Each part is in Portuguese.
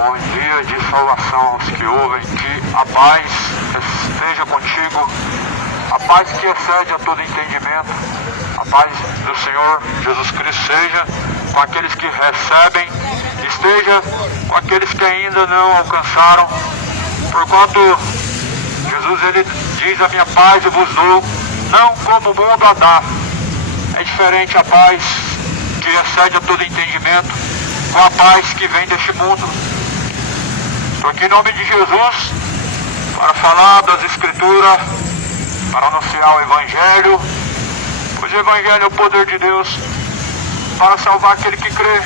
Bom dia de salvação aos que ouvem, que a paz esteja contigo, a paz que excede a todo entendimento, a paz do Senhor Jesus Cristo seja com aqueles que recebem, esteja com aqueles que ainda não alcançaram, porquanto Jesus ele diz: a minha paz eu vos dou, não como o mundo a dá. É diferente a paz que excede a todo entendimento com a paz que vem deste mundo. Estou aqui em nome de Jesus para falar das Escrituras, para anunciar o Evangelho, pois o Evangelho é o poder de Deus para salvar aquele que crê,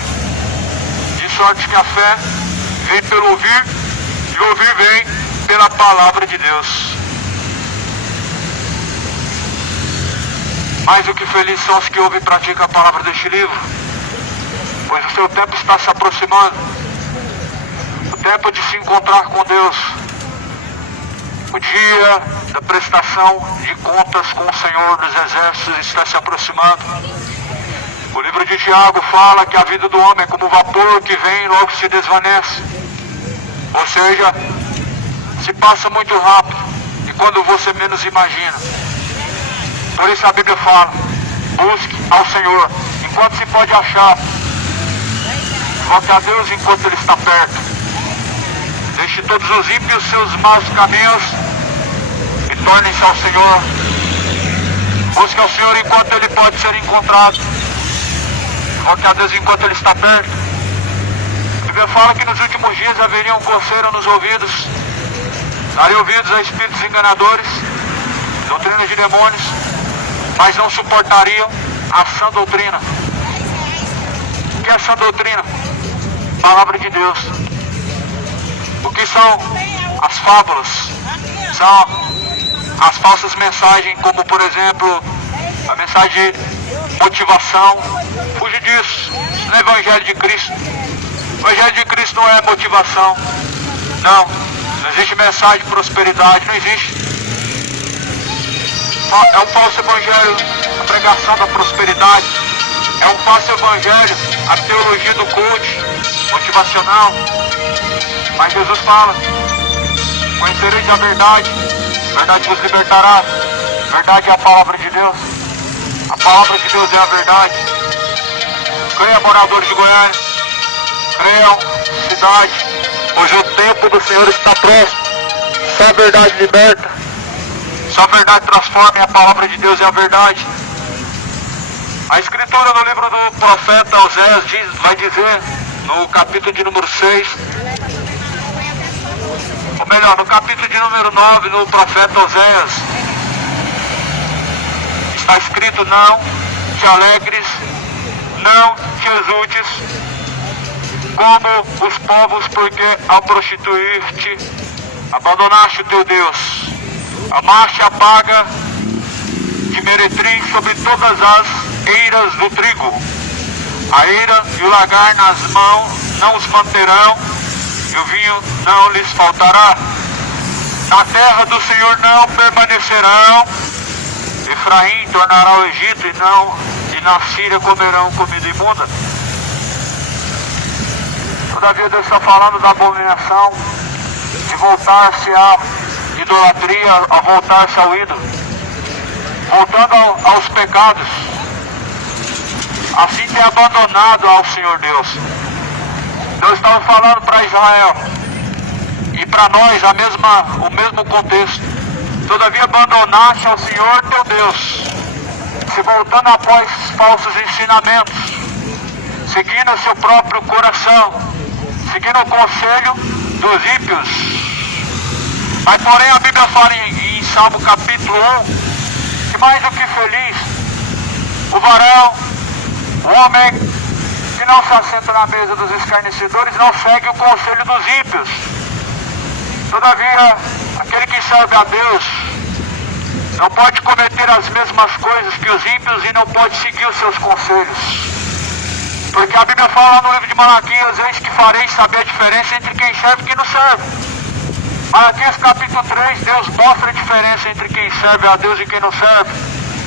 de sorte que a fé vem pelo ouvir e o ouvir vem pela palavra de Deus. Mais do que felizes são os que ouvem e praticam a palavra deste livro, pois o seu tempo está se aproximando, o tempo de se encontrar com Deus, o dia da prestação de contas com o Senhor dos Exércitos está se aproximando. O livro de Tiago fala que a vida do homem é como vapor que vem e logo se desvanece, ou seja, se passa muito rápido e quando você menos imagina. Por isso a Bíblia fala: busque ao Senhor enquanto se pode achar, volte a Deus enquanto Ele está perto. Deixe todos os ímpios seus maus caminhos e tornem-se ao Senhor. Busque ao Senhor enquanto Ele pode ser encontrado, volte a Deus enquanto Ele está perto. A Bíblia fala que nos últimos dias haveriam coceira nos ouvidos, daria ouvidos a espíritos enganadores, doutrina de demônios, mas não suportariam a sã doutrina. O que é sã doutrina? Palavra de Deus. O que são as fábulas? São as falsas mensagens, como por exemplo a mensagem de motivação. Fuge disso. Isso não é Evangelho de Cristo. O Evangelho de Cristo não é motivação. Não existe mensagem de prosperidade, não existe. É um falso evangelho a pregação da prosperidade. É um falso evangelho a teologia do coach motivacional. Mas Jesus fala: conhecereis a verdade vos libertará. Verdade é a palavra de Deus. A palavra de Deus é a verdade. Creiam, moradores de Goiânia, creiam, cidade, pois o tempo do Senhor está próximo. Só a verdade liberta, só a verdade transforma, e a palavra de Deus é a verdade. A Escritura no livro do profeta Oséias vai dizer, no capítulo de número 6, ou melhor, no capítulo de número 9, no profeta Oséias, está escrito: não te alegres, não te exultes como os povos, porque ao prostituir-te abandonaste o teu Deus, amaste a paga de meretriz sobre todas as eiras do trigo. A eira e o lagar nas mãos não os manterão, e o vinho não lhes faltará. Na terra do Senhor não permanecerão. Efraim tornará o Egito, e na Síria comerão comida imunda. Todavia Deus está falando da abominação, de voltar-se à idolatria, a voltar-se ao ídolo, voltando aos pecados, assim ter abandonado ao Senhor Deus. Deus estava falando para Israel e para nós o mesmo contexto: todavia abandonaste ao Senhor teu Deus, se voltando após falsos ensinamentos, seguindo o seu próprio coração, seguindo o conselho dos ímpios. Mas porém a Bíblia fala em Salmo capítulo 1, que mais do que feliz o varão, o homem que não se assenta na mesa dos escarnecedores, não segue o conselho dos ímpios. Todavia, aquele que serve a Deus não pode cometer as mesmas coisas que os ímpios e não pode seguir os seus conselhos. Porque a Bíblia fala no livro de Malaquias: eis que fareis saber a diferença entre quem serve e quem não serve. Malaquias capítulo 3, Deus mostra a diferença entre quem serve a Deus e quem não serve.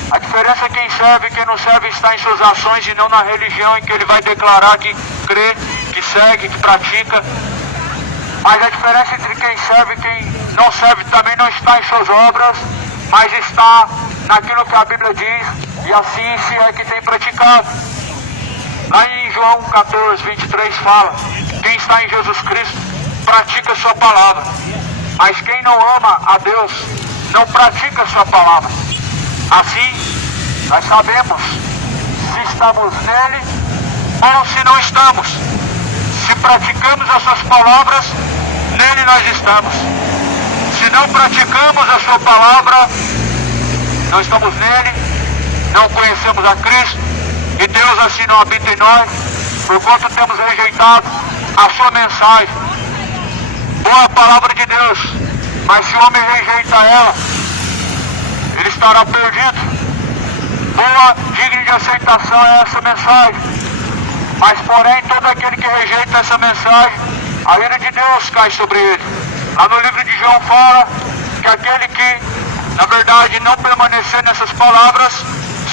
A diferença é quem serve e quem não serve está em suas ações e não na religião em que ele vai declarar que crê, que segue, que pratica. Mas a diferença entre quem serve e quem não serve também não está em suas obras, mas está naquilo que a Bíblia diz, e assim se é que tem praticado. Lá em João 14, 23 fala: quem está em Jesus Cristo pratica a sua palavra, mas quem não ama a Deus não pratica a sua palavra. Assim, nós sabemos se estamos nele ou se não estamos. Se praticamos as suas palavras, nele nós estamos. Se não praticamos a sua palavra, não estamos nele, não conhecemos a Cristo, e Deus assim não habita em nós, porquanto temos rejeitado a sua mensagem. Boa palavra de Deus, mas se o homem rejeita ela, ele estará perdido. Boa, digna de aceitação é essa mensagem, mas porém todo aquele que rejeita essa mensagem, a ira de Deus cai sobre ele. Lá no livro de João fala que aquele que, na verdade, não permanecer nessas palavras,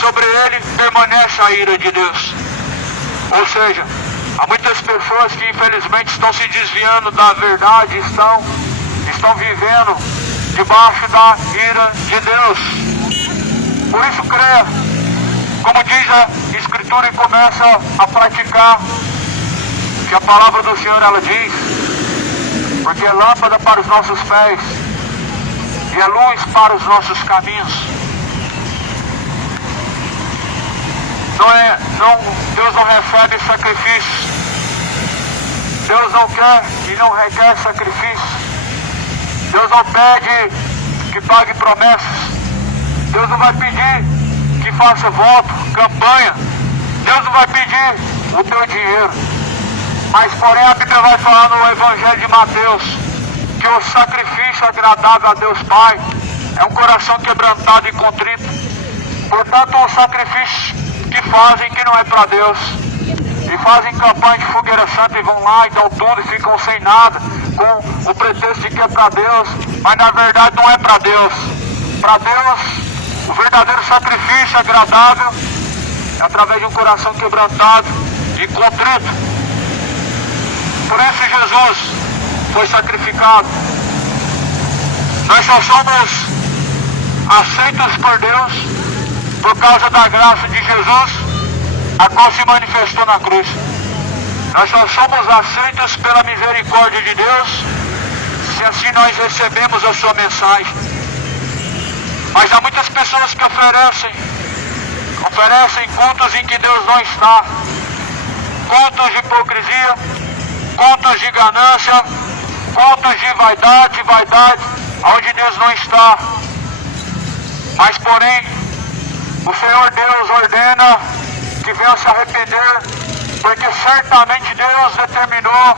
sobre ele permanece a ira de Deus. Ou seja, há muitas pessoas que infelizmente estão se desviando da verdade, estão vivendo debaixo da ira de Deus. Por isso creia, como diz a Escritura, e começa a praticar que a palavra do Senhor ela diz, porque é lâmpada para os nossos pés e é luz para os nossos caminhos. Deus não recebe sacrifícios. Deus não quer e não requer sacrifício. Deus não pede que pague promessas. Deus não vai pedir que faça voto, campanha. Deus não vai pedir o teu dinheiro. Mas porém a Bíblia vai falar no Evangelho de Mateus que o sacrifício agradável a Deus Pai é um coração quebrantado e contrito. Portanto, o sacrifício que fazem que não é para Deus, e fazem campanha de fogueira santa e vão lá e dão tudo e ficam sem nada, com o pretexto de que é para Deus, mas na verdade não é para Deus. Para Deus, o verdadeiro sacrifício agradável é através de um coração quebrantado e contrito. Por isso Jesus foi sacrificado. Nós só somos aceitos por Deus por causa da graça de Jesus, a qual se manifestou na cruz. Nós só somos aceitos pela misericórdia de Deus, se assim nós recebemos a sua mensagem. Mas há muitas pessoas que oferecem cultos em que Deus não está, cultos de hipocrisia, cultos de ganância, cultos de vaidade, onde Deus não está. Mas porém, o Senhor Deus ordena que venham se arrepender, porque certamente Deus determinou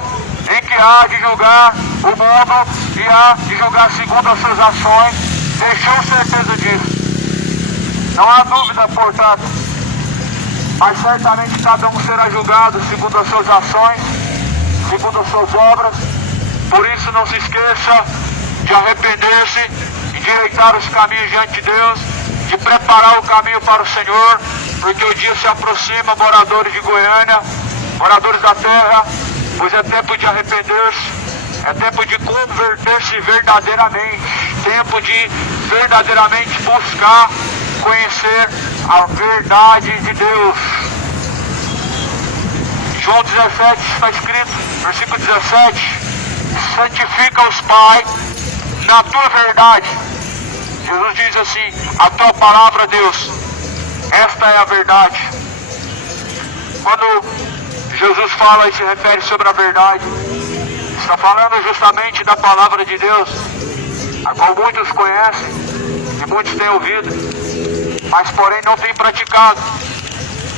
em que há de julgar o mundo e há de julgar segundo as suas ações. Deixou certeza disso. Não há dúvida, portanto. Mas certamente cada um será julgado segundo as suas ações, segundo as suas obras. Por isso não se esqueça de arrepender-se e endireitar os caminhos diante de Deus, de preparar o caminho para o Senhor, porque o dia se aproxima, moradores de Goiânia, moradores da terra, pois é tempo de arrepender-se, é tempo de converter-se verdadeiramente, tempo de verdadeiramente buscar conhecer a verdade de Deus. João 17 está escrito, versículo 17, santifica-os, Pai, na tua verdade. Jesus diz assim, a tua palavra, Deus, esta é a verdade. Quando Jesus fala e se refere sobre a verdade, está falando justamente da palavra de Deus, a qual muitos conhecem e muitos têm ouvido, mas porém não têm praticado.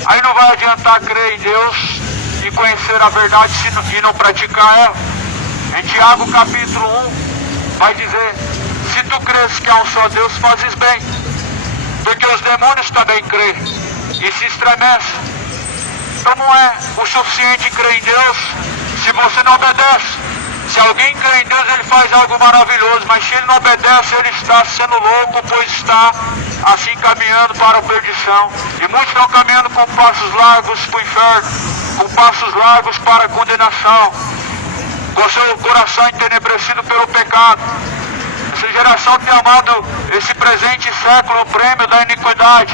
Aí não vai adiantar crer em Deus e conhecer a verdade e não praticar ela. Em Tiago capítulo 1 vai dizer, se tu crês que há um só Deus, fazes bem, porque os demônios também creem e se estremecem. Então não é o suficiente crer em Deus se você não obedece. Se alguém crê em Deus, ele faz algo maravilhoso, mas se ele não obedece, ele está sendo louco, pois está assim caminhando para a perdição. E muitos estão caminhando com passos largos para o inferno, com passos largos para a condenação. com seu coração entenebrecido pelo pecado. Essa geração tem amado esse presente século, o prêmio da iniquidade.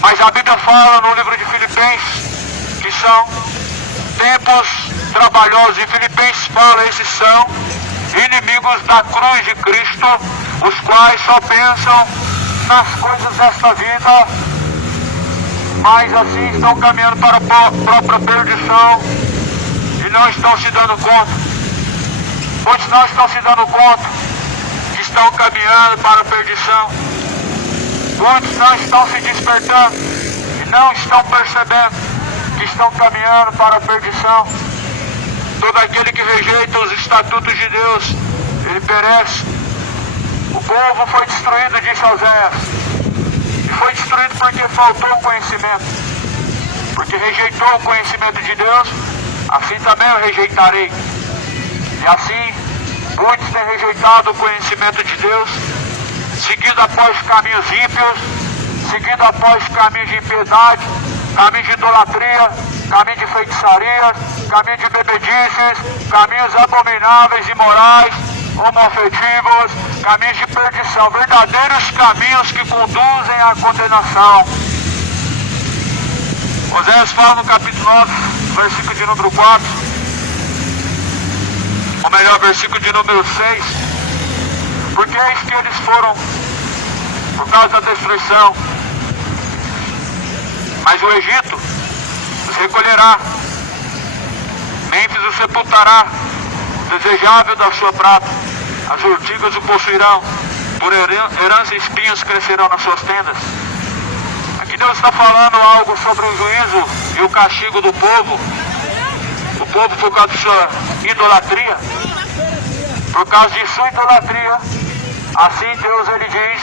Mas a Bíblia fala no livro de Filipenses que são tempos trabalhosos. E Filipenses fala, esses são inimigos da cruz de Cristo, os quais só pensam nas coisas desta vida, mas assim estão caminhando para a própria perdição e não estão se dando conta. Muitos não estão se dando conta que estão caminhando para a perdição. Muitos não estão se despertando e não estão percebendo que estão caminhando para a perdição. Todo aquele que rejeita os estatutos de Deus, ele perece. O povo foi destruído, disse Oséias. E foi destruído porque faltou conhecimento. Porque rejeitou o conhecimento de Deus, assim também eu rejeitarei. E assim, muitos têm rejeitado o conhecimento de Deus, seguindo após caminhos ímpios, seguindo após caminhos de impiedade, caminhos de idolatria, caminhos de feitiçaria, caminhos de bebedices, caminhos abomináveis, imorais, homoafetivos, caminhos de perdição, verdadeiros caminhos que conduzem à condenação. Oséias fala no capítulo 9, versículo de número 4, ou melhor, versículo de número 6, porque eis que eles foram por causa da destruição, mas o Egito os recolherá, Mênfis os sepultará, desejável da sua prata, as urtigas o possuirão, por herança e espinhos crescerão nas suas tendas. Aqui Deus está falando algo sobre o juízo e o castigo do povo. O povo, por causa de sua idolatria, por causa de sua idolatria, assim Deus ele diz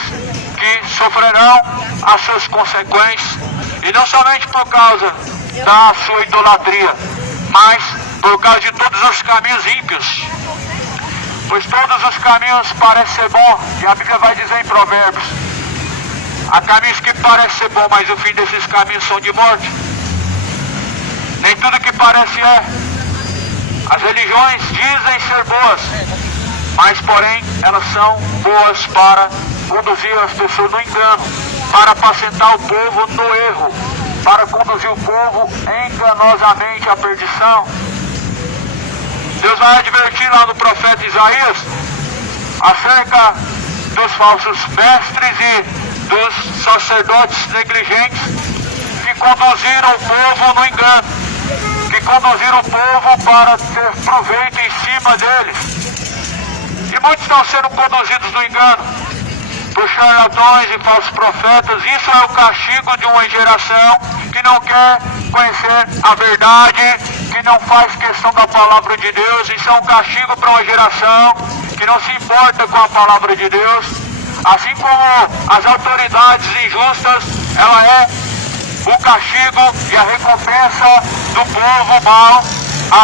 que sofrerão as suas consequências, e não somente por causa da sua idolatria, mas por causa de todos os caminhos ímpios. Pois todos os caminhos parecem ser bom, e a Bíblia vai dizer em Provérbios, há caminhos que parecem ser bom, mas o fim desses caminhos são de morte. Nem tudo que parece é. As religiões dizem ser boas, mas porém elas são boas para conduzir as pessoas no engano, para apacentar o povo no erro, para conduzir o povo enganosamente à perdição. Deus vai advertir lá no profeta Isaías acerca dos falsos mestres e dos sacerdotes negligentes que conduziram o povo no engano, que conduziram o povo para ter proveito em cima deles. E muitos estão sendo conduzidos no engano por charlatões e falsos profetas. Isso é o castigo de uma geração que não quer conhecer a verdade, que não faz questão da palavra de Deus. Isso é um castigo para uma geração que não se importa com a palavra de Deus. Assim como as autoridades injustas, ela é o castigo e a recompensa do povo mau,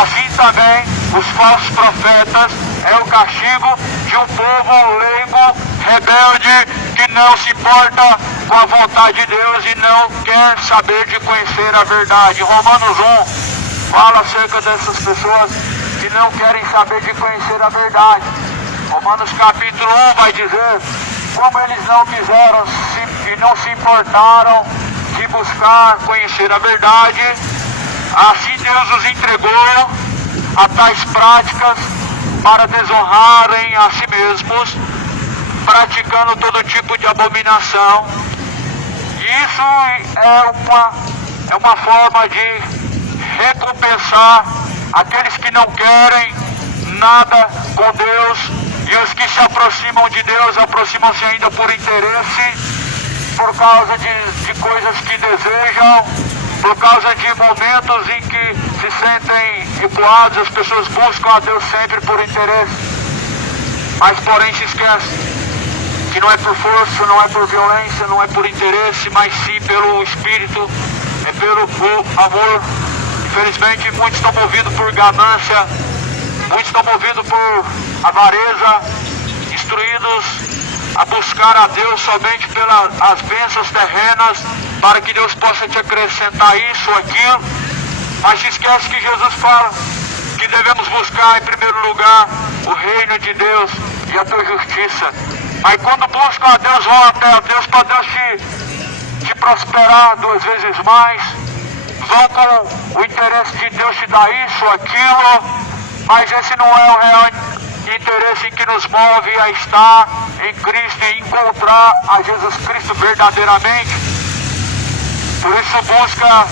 assim também os falsos profetas é o castigo de um povo leigo, rebelde, que não se importa com a vontade de Deus e não quer saber de conhecer a verdade. Romanos 1 fala acerca dessas pessoas que não querem saber de conhecer a verdade. Romanos capítulo 1 vai dizer como eles não quiseram e não se importaram de buscar conhecer a verdade, assim Deus os entregou a tais práticas para desonrarem a si mesmos, praticando todo tipo de abominação. E isso é uma forma de recompensar aqueles que não querem nada com Deus, e os que se aproximam de Deus aproximam-se ainda por interesse, por causa de coisas que desejam, por causa de momentos em que se sentem recuados. As pessoas buscam a Deus sempre por interesse, mas porém se esquece que não é por força, não é por violência, não é por interesse, mas sim pelo Espírito, é pelo amor. Infelizmente muitos estão movidos por ganância, muitos estão movidos por avareza, instruídos a buscar a Deus somente pelas bênçãos terrenas, para que Deus possa te acrescentar isso ou aquilo, mas se esquece que Jesus fala que que devemos buscar em primeiro lugar o reino de Deus e a tua justiça. Aí quando buscam a Deus, vão até a Deus para Deus te prosperar 2 vezes mais. Vão com o interesse de Deus te dar isso ou aquilo, mas esse não é o real interesse que nos move a estar em Cristo e encontrar a Jesus Cristo verdadeiramente. Por isso busca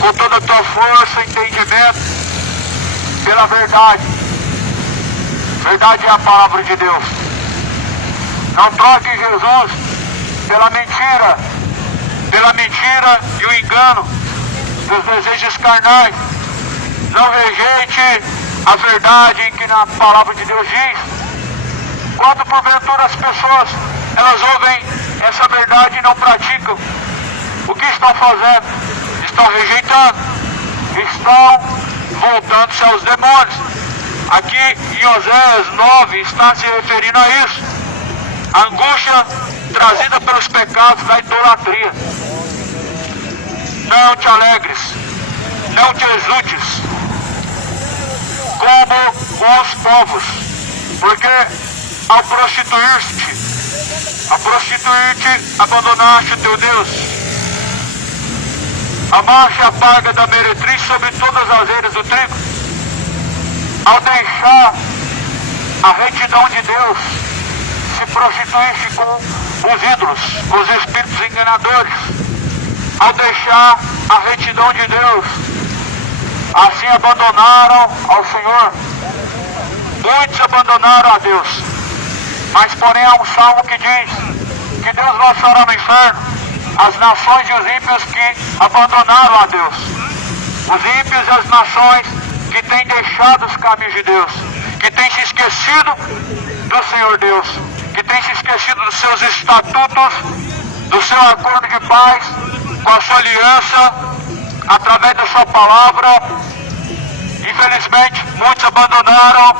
com toda a tua força, entendimento pela verdade. Verdade é a palavra de Deus. Não troque Jesus pela mentira e o engano dos desejos carnais. Não rejeite a verdade que na palavra de Deus diz. Quando porventura as pessoas elas ouvem essa verdade e não praticam, o que estão fazendo? Estão rejeitando, estão voltando-se aos demônios. Aqui em Oséias 9 está se referindo a isso. A angústia trazida pelos pecados da idolatria. Não te alegres, não te exultes como com os povos, porque ao prostituir-te, abandonaste o teu Deus. Amaste a paga da meretriz sobre todas as eiras do trigo. Ao deixar a retidão de Deus, se prostituíste com os ídolos, com os espíritos enganadores. Ao deixar a retidão de Deus, assim abandonaram ao Senhor. Muitos abandonaram a Deus. Mas porém há um salmo que diz que Deus lançará no inferno as nações e os ímpios que abandonaram a Deus. Os ímpios e as nações que têm deixado os caminhos de Deus, que têm se esquecido do Senhor Deus, que têm se esquecido dos seus estatutos, do seu acordo de paz, com a sua aliança, através da sua palavra. Infelizmente, muitos abandonaram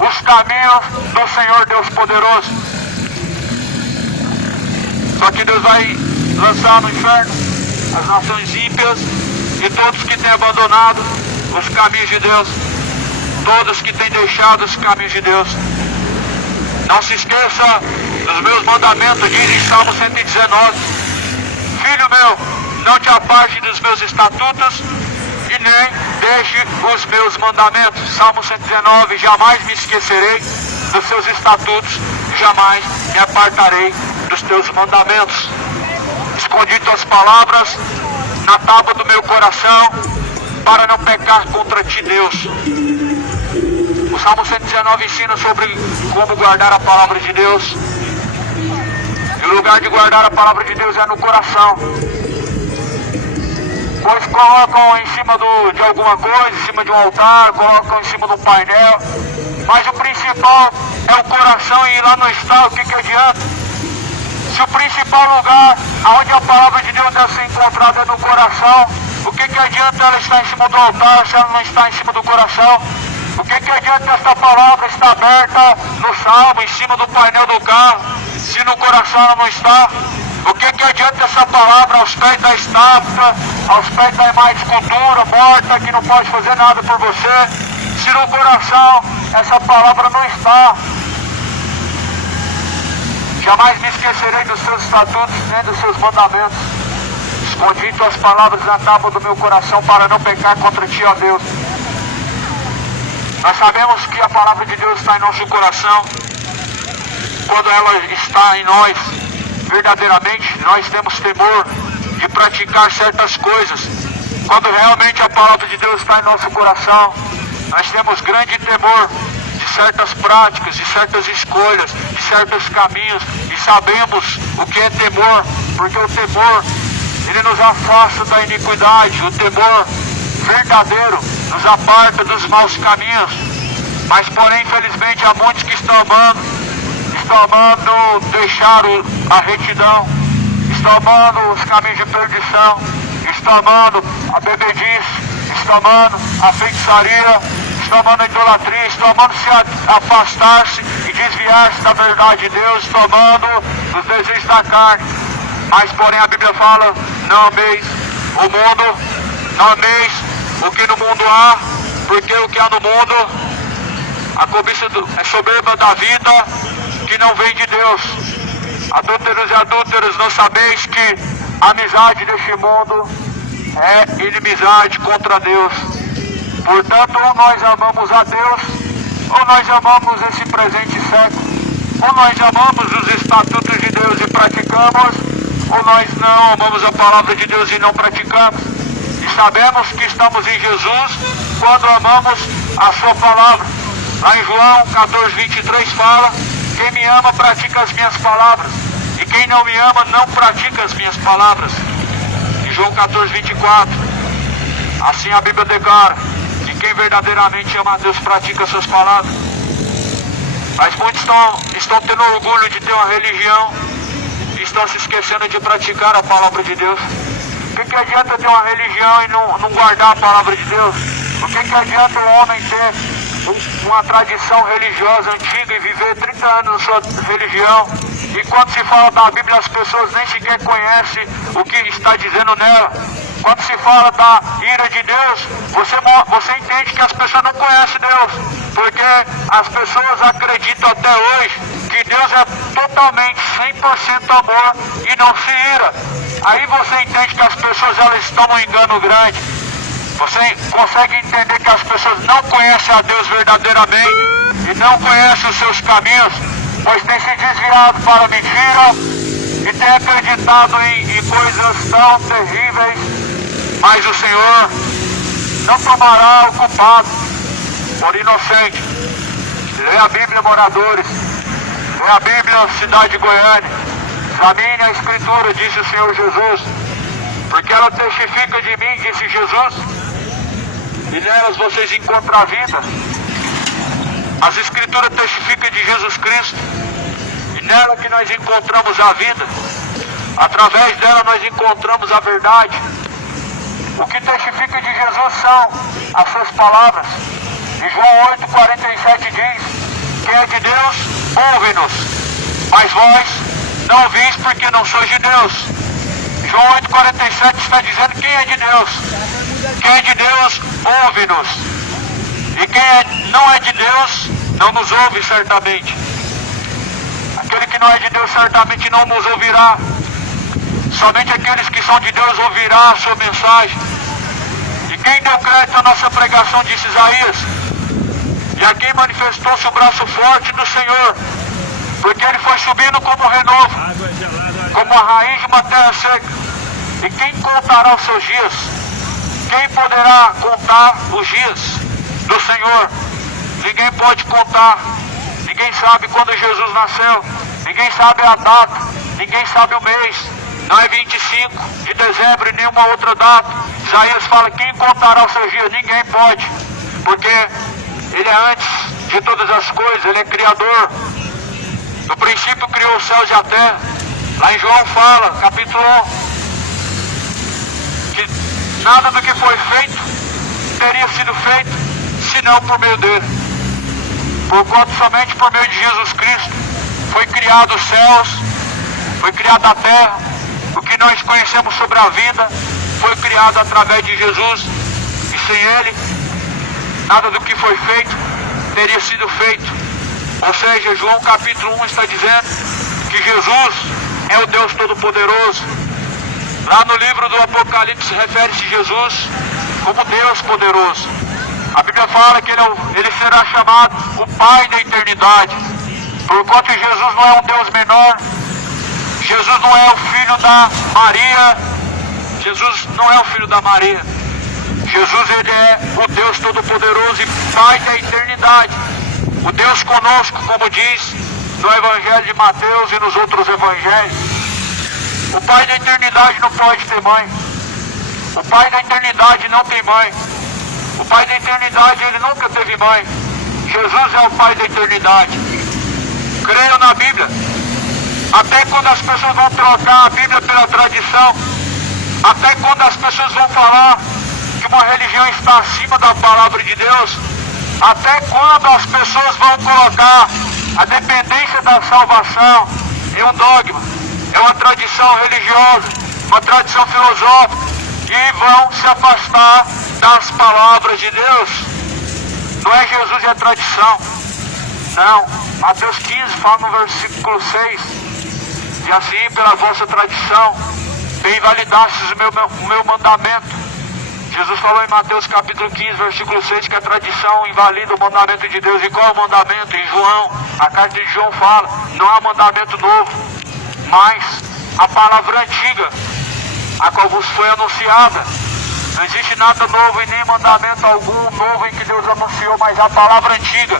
os caminhos do Senhor Deus poderoso. Só que Deus vai lançar no inferno as nações ímpias e todos que têm abandonado os caminhos de Deus, todos que têm deixado os caminhos de Deus. Não se esqueça dos meus mandamentos, diz em Salmo 119: Filho meu, não te aparte dos meus estatutos e nem deixe os meus mandamentos. Salmo 119: jamais me esquecerei dos seus estatutos, jamais me apartarei dos teus mandamentos. Escondi tuas palavras na tábua do meu coração, para não pecar contra ti, Deus. O Salmo 119 ensina sobre como guardar a palavra de Deus. E o lugar de guardar a palavra de Deus é no coração. Pois colocam em cima de alguma coisa, em cima de um altar, colocam em cima de um painel. Mas o principal é o coração, e lá não está, o que adianta? Se o principal lugar onde a palavra de Deus deve ser encontrada é no coração, o que adianta ela estar em cima do altar se ela não está em cima do coração? O que adianta essa palavra estar aberta no salmo, em cima do painel do carro, se no coração ela não está? O que adianta essa palavra aos pés da estátua, aos pés da imagem de escultura, morta, que não pode fazer nada por você, se no coração essa palavra não está? Jamais me esquecerei dos seus estatutos, nem dos seus mandamentos. Escondi tuas palavras na tábua do meu coração, para não pecar contra ti, ó Deus. Nós sabemos que a palavra de Deus está em nosso coração. Quando ela está em nós, verdadeiramente, nós temos temor de praticar certas coisas. Quando realmente a palavra de Deus está em nosso coração, nós temos grande temor de certas práticas, de certas escolhas, de certos caminhos, e sabemos o que é temor, porque o temor, ele nos afasta da iniquidade. O temor verdadeiro nos aparta dos maus caminhos. Mas porém, infelizmente, há muitos que estão amando deixar a retidão, estão amando os caminhos de perdição, estão amando a bebedice, estão amando a feitiçaria, estão amando a idolatria, estão amando se afastar-se e desviar-se da verdade de Deus, estão amando os desejos da carne. Mas porém a Bíblia fala: não ameis o mundo, não ameis o que no mundo há. Porque o que há no mundo, a cobiça é soberba da vida, que não vem de Deus. Adúlteros e adúlteras, não sabeis que a amizade deste mundo é inimizade contra Deus. Portanto, ou nós amamos a Deus, ou nós amamos esse presente século. Ou nós amamos os estatutos de Deus e praticamos, ou nós não amamos a palavra de Deus e não praticamos. E sabemos que estamos em Jesus quando amamos a sua palavra. Lá em João 14:23 fala: quem me ama pratica as minhas palavras, e quem não me ama não pratica as minhas palavras. Em João 14:24, assim a Bíblia declara que quem verdadeiramente ama a Deus pratica as suas palavras. Mas muitos estão tendo orgulho de ter uma religião e estão se esquecendo de praticar a palavra de Deus. O que adianta ter uma religião e não guardar a palavra de Deus? O que adianta um homem ter uma tradição religiosa antiga e viver 30 anos na sua religião, e quando se fala da Bíblia as pessoas nem sequer conhecem o que está dizendo nela? Quando se fala da ira de Deus, você entende que as pessoas não conhecem Deus, porque as pessoas acreditam até hoje que Deus é totalmente 100% amor e não se ira. Aí você entende que as pessoas elas estão num engano grande. Você consegue entender que as pessoas não conhecem a Deus verdadeiramente e não conhecem os seus caminhos, pois têm se desviado para a mentira e têm acreditado em coisas tão terríveis. Mas o Senhor não tomará o culpado por inocente. Lê a Bíblia, moradores. Lê a Bíblia, cidade de Goiânia. Examine a Escritura, disse o Senhor Jesus, porque ela testifica de mim, disse Jesus, e nelas vocês encontram a vida. As Escrituras testificam de Jesus Cristo, e nela que nós encontramos a vida. Através dela nós encontramos a verdade. O que testifica de Jesus são as suas palavras. E João 8:47 diz: quem é de Deus, ouve-nos, mas vós não ouvis porque não sois de Deus. João 8:47 está dizendo: quem é de Deus? Quem é de Deus, ouve-nos. E quem não é de Deus, não nos ouve certamente. Aquele que não é de Deus certamente não nos ouvirá. Somente aqueles que são de Deus ouvirá a sua mensagem. E quem deu crédito à nossa pregação, disse Isaías, e a quem manifestou-se o braço forte do Senhor, porque ele foi subindo como renovo, como a raiz de uma terra seca. E quem contará os seus dias? Quem poderá contar os dias do Senhor? Ninguém pode contar. Ninguém sabe quando Jesus nasceu. Ninguém sabe a data. Ninguém sabe o mês. Não é 25 de dezembro e nenhuma outra data. Isaías fala: quem contará os seus dias? Ninguém pode, porque ele é antes de todas as coisas, ele é criador. No princípio criou os céus e a terra. Lá em João fala, capítulo 1, que nada do que foi feito teria sido feito senão por meio dele. Porquanto somente por meio de Jesus Cristo foi criado os céus, foi criada a terra. O que nós conhecemos sobre a vida foi criado através de Jesus, e sem ele, nada do que foi feito teria sido feito. Ou seja, João capítulo 1 está dizendo que Jesus é o Deus Todo-Poderoso. Lá no livro do Apocalipse refere-se a Jesus como Deus poderoso. A Bíblia fala que ele será chamado o Pai da eternidade. Porquanto Jesus não é um Deus menor, Jesus não é o filho da Maria. Jesus não é o filho da Maria. Jesus, ele é o Deus Todo-Poderoso e Pai da eternidade. O Deus conosco, como diz no Evangelho de Mateus e nos outros evangelhos. O Pai da eternidade não pode ter mãe. O Pai da eternidade não tem mãe. O Pai da eternidade, ele nunca teve mãe. Jesus é o Pai da eternidade. Creio na Bíblia. Até quando as pessoas vão trocar a Bíblia pela tradição, até quando as pessoas vão falar que uma religião está acima da palavra de Deus, até quando as pessoas vão colocar a dependência da salvação em um dogma, é uma tradição religiosa, uma tradição filosófica, e vão se afastar das palavras de Deus. Não é Jesus e a tradição. Não. Mateus 15 fala no versículo 6. E assim, pela vossa tradição, bem validastes o meu mandamento. Jesus falou em Mateus capítulo 15, versículo 6, que a tradição invalida o mandamento de Deus. E qual é o mandamento? Em João, a carta de João fala, não há mandamento novo, mas a palavra antiga, a qual vos foi anunciada. Não existe nada novo e nem mandamento algum novo em que Deus anunciou, mas a palavra antiga.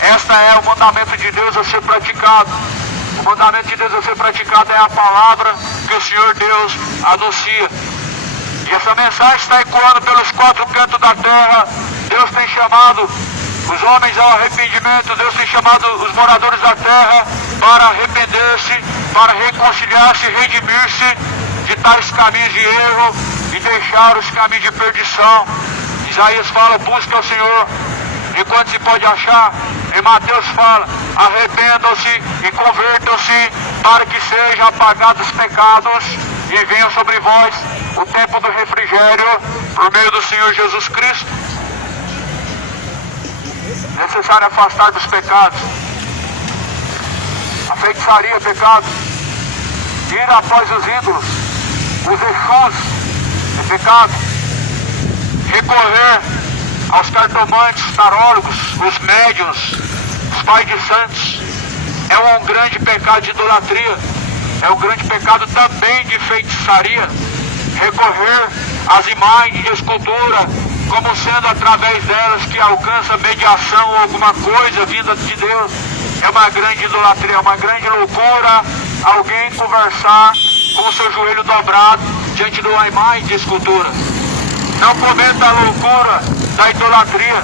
Esta é o mandamento de Deus a ser praticado. O mandamento de Deus a ser praticado é a palavra que o Senhor Deus anuncia. E essa mensagem está ecoando pelos quatro cantos da terra. Deus tem chamado os homens ao arrependimento. Deus tem chamado os moradores da terra para arrepender-se, para reconciliar-se, redimir-se de tais caminhos de erro e deixar os caminhos de perdição. Isaías fala, busca o Senhor enquanto se pode achar. Em Mateus fala, arrependam-se e convertam-se para que sejam apagados os pecados e venha sobre vós o tempo do refrigério por meio do Senhor Jesus Cristo. É necessário afastar dos pecados. A feitiçaria é pecado. Ir após os ídolos, os exus, é pecado. Recorrer aos cartomantes, tarólogos, os médiuns, os pais de santos, é um grande pecado de idolatria. É um grande pecado também de feitiçaria. Recorrer às imagens de escultura, como sendo através delas que alcança mediação ou alguma coisa vinda de Deus, é uma grande idolatria, é uma grande loucura. Alguém conversar com o seu joelho dobrado diante de uma imagem de escultura. Não cometa a loucura da idolatria.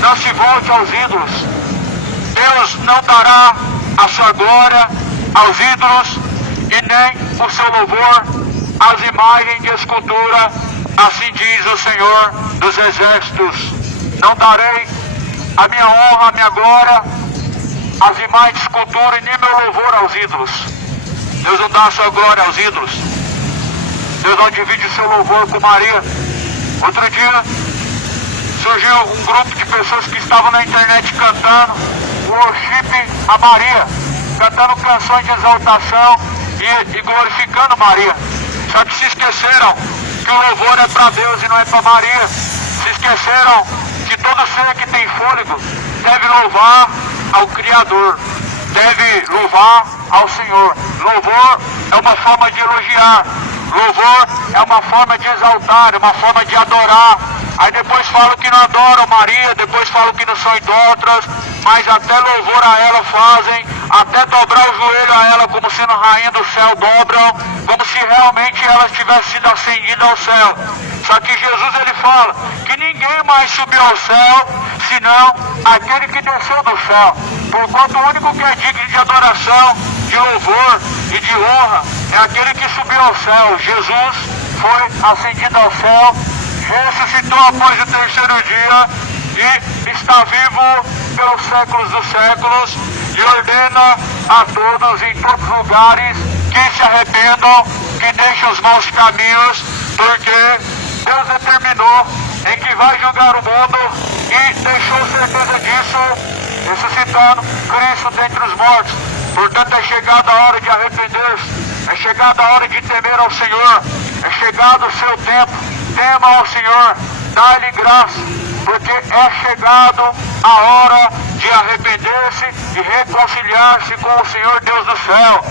Não se volte aos ídolos. Deus não dará a sua glória aos ídolos e nem o seu louvor às imagens de escultura. Assim diz o Senhor dos Exércitos. Não darei a minha honra, a minha glória às imagens de escultura e nem meu louvor aos ídolos. Deus não dá a sua glória aos ídolos. Deus não divide o seu louvor com Maria. Outro dia surgiu um grupo de pessoas que estavam na internet cantando worship a Maria, cantando canções de exaltação e glorificando Maria. Só que se esqueceram que o louvor é para Deus e não é para Maria. Se esqueceram que todo ser que tem fôlego deve louvar ao Criador, deve louvar ao Senhor. Louvor é uma forma de elogiar. Louvor é uma forma de exaltar, é uma forma de adorar. Aí depois falam que não adoram Maria, depois falam que não são idólatras, mas até louvor a ela fazem, até dobrar o joelho a ela como sendo rainha do céu dobram, como se realmente ela tivesse sido ascendida ao céu. Só que Jesus ele fala que ninguém mais subiu ao céu, senão aquele que desceu do céu. Porquanto o único que é digno de adoração, de louvor e de honra é aquele que subiu ao céu. Jesus foi ascendido ao céu, ressuscitou após o terceiro dia e está vivo pelos séculos dos séculos e ordena a todos em todos os lugares que se arrependam, que deixem os maus caminhos, porque Deus determinou em que vai julgar o mundo e deixou certeza disso, ressuscitando Cristo dentre os mortos. Portanto, é chegada a hora de arrepender-se, é chegada a hora de temer ao Senhor, é chegado o seu tempo. Tema ao Senhor, dá-lhe graça, porque é chegado a hora de arrepender-se e reconciliar-se com o Senhor Deus do céu.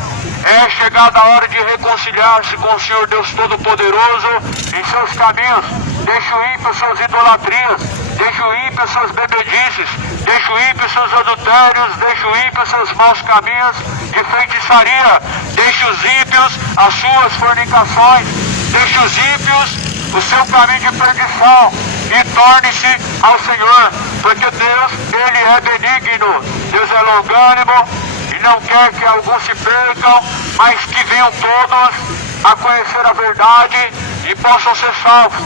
É chegada a hora de reconciliar-se com o Senhor Deus Todo-Poderoso em seus caminhos. Deixe o ímpio suas idolatrias, deixe o ímpio suas bebedices, deixe o ímpio seus adultérios, deixe o ímpio seus maus caminhos de feitiçaria, deixe os ímpios as suas fornicações, deixe os ímpios o seu caminho de perdição e torne-se ao Senhor, porque Deus, Ele é benigno, Deus é longânimo e não quer que alguns se percam, mas que venham todos a conhecer a verdade e possam ser salvos.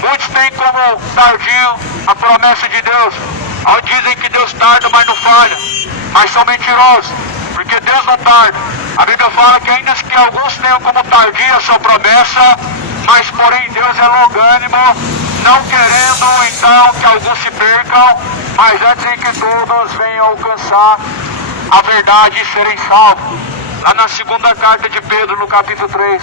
Muitos têm como tardio a promessa de Deus, onde dizem que Deus tarda, mas não falha, mas são mentirosos, porque Deus não tarda. A Bíblia fala que ainda que alguns tenham como tardia a sua promessa, mas porém Deus é longânimo não querendo então que alguns se percam, mas antes que todos venham alcançar a verdade e serem salvos. Lá na segunda carta de Pedro, no capítulo 3,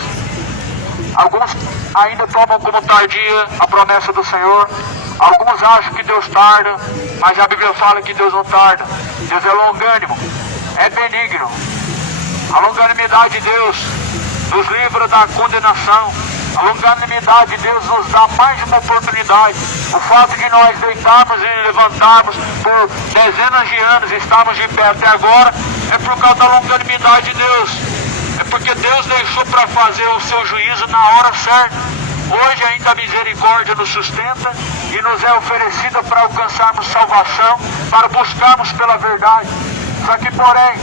alguns ainda tomam como tardia a promessa do Senhor, alguns acham que Deus tarda, mas a Bíblia fala que Deus não tarda. Deus é longânimo, é benigno. A longanimidade de Deus nos livra da condenação. A longanimidade de Deus nos dá mais uma oportunidade. O fato de nós deitarmos e levantarmos por dezenas de anos e estarmos de pé até agora é por causa da longanimidade de Deus. É porque Deus deixou para fazer o seu juízo na hora certa. Hoje ainda a misericórdia nos sustenta e nos é oferecida para alcançarmos salvação, para buscarmos pela verdade. Só que, porém,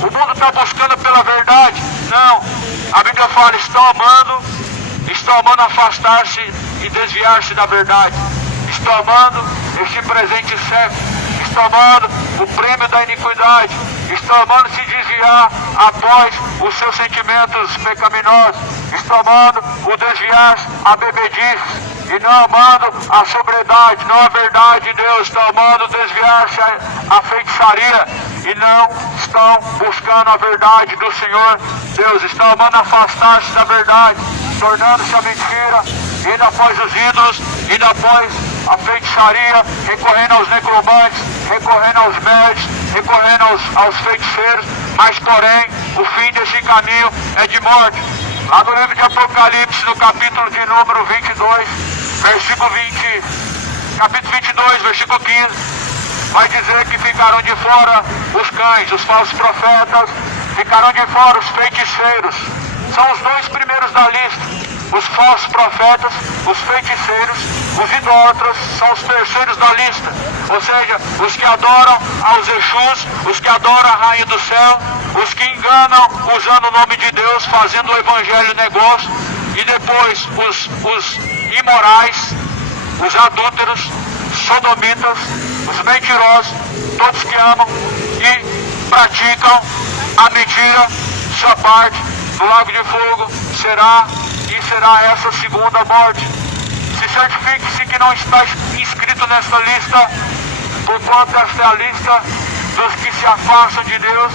o mundo está buscando pela verdade? Não. A Bíblia fala, estão amando afastar-se e desviar-se da verdade. Estão amando este presente século. Estão amando o prêmio da iniquidade. Estão amando se desviar após os seus sentimentos pecaminosos. Estão amando o desviar-se a bebedice. E não amando a sobriedade, não a verdade de Deus. Estão amando desviar-se a feitiçaria. E não estão buscando a verdade do Senhor Deus. Estão amando afastar-se da verdade, tornando-se a mentira, indo após os ídolos, indo após a feitiçaria, recorrendo aos necromantes, recorrendo aos médicos, recorrendo aos feiticeiros. Mas, porém, o fim desse caminho é de morte. Lá no livro de Apocalipse, no capítulo de número 22, capítulo 22, versículo 15, vai dizer que ficaram de fora os cães, os falsos profetas, ficaram de fora os feiticeiros. São os dois primeiros da lista. Os falsos profetas, os feiticeiros, os idólatras são os terceiros da lista. Ou seja, os que adoram aos Exus, os que adoram a Rainha do Céu, os que enganam usando o nome de Deus, fazendo o evangelho negócio. E depois os imorais, os adúlteros, sodomitas, os mentirosos, todos que amam e praticam a mentira, sua parte no lago de fogo será essa segunda morte. Se certifique-se que não está inscrito nessa lista, porquanto esta é a lista dos que se afastam de Deus,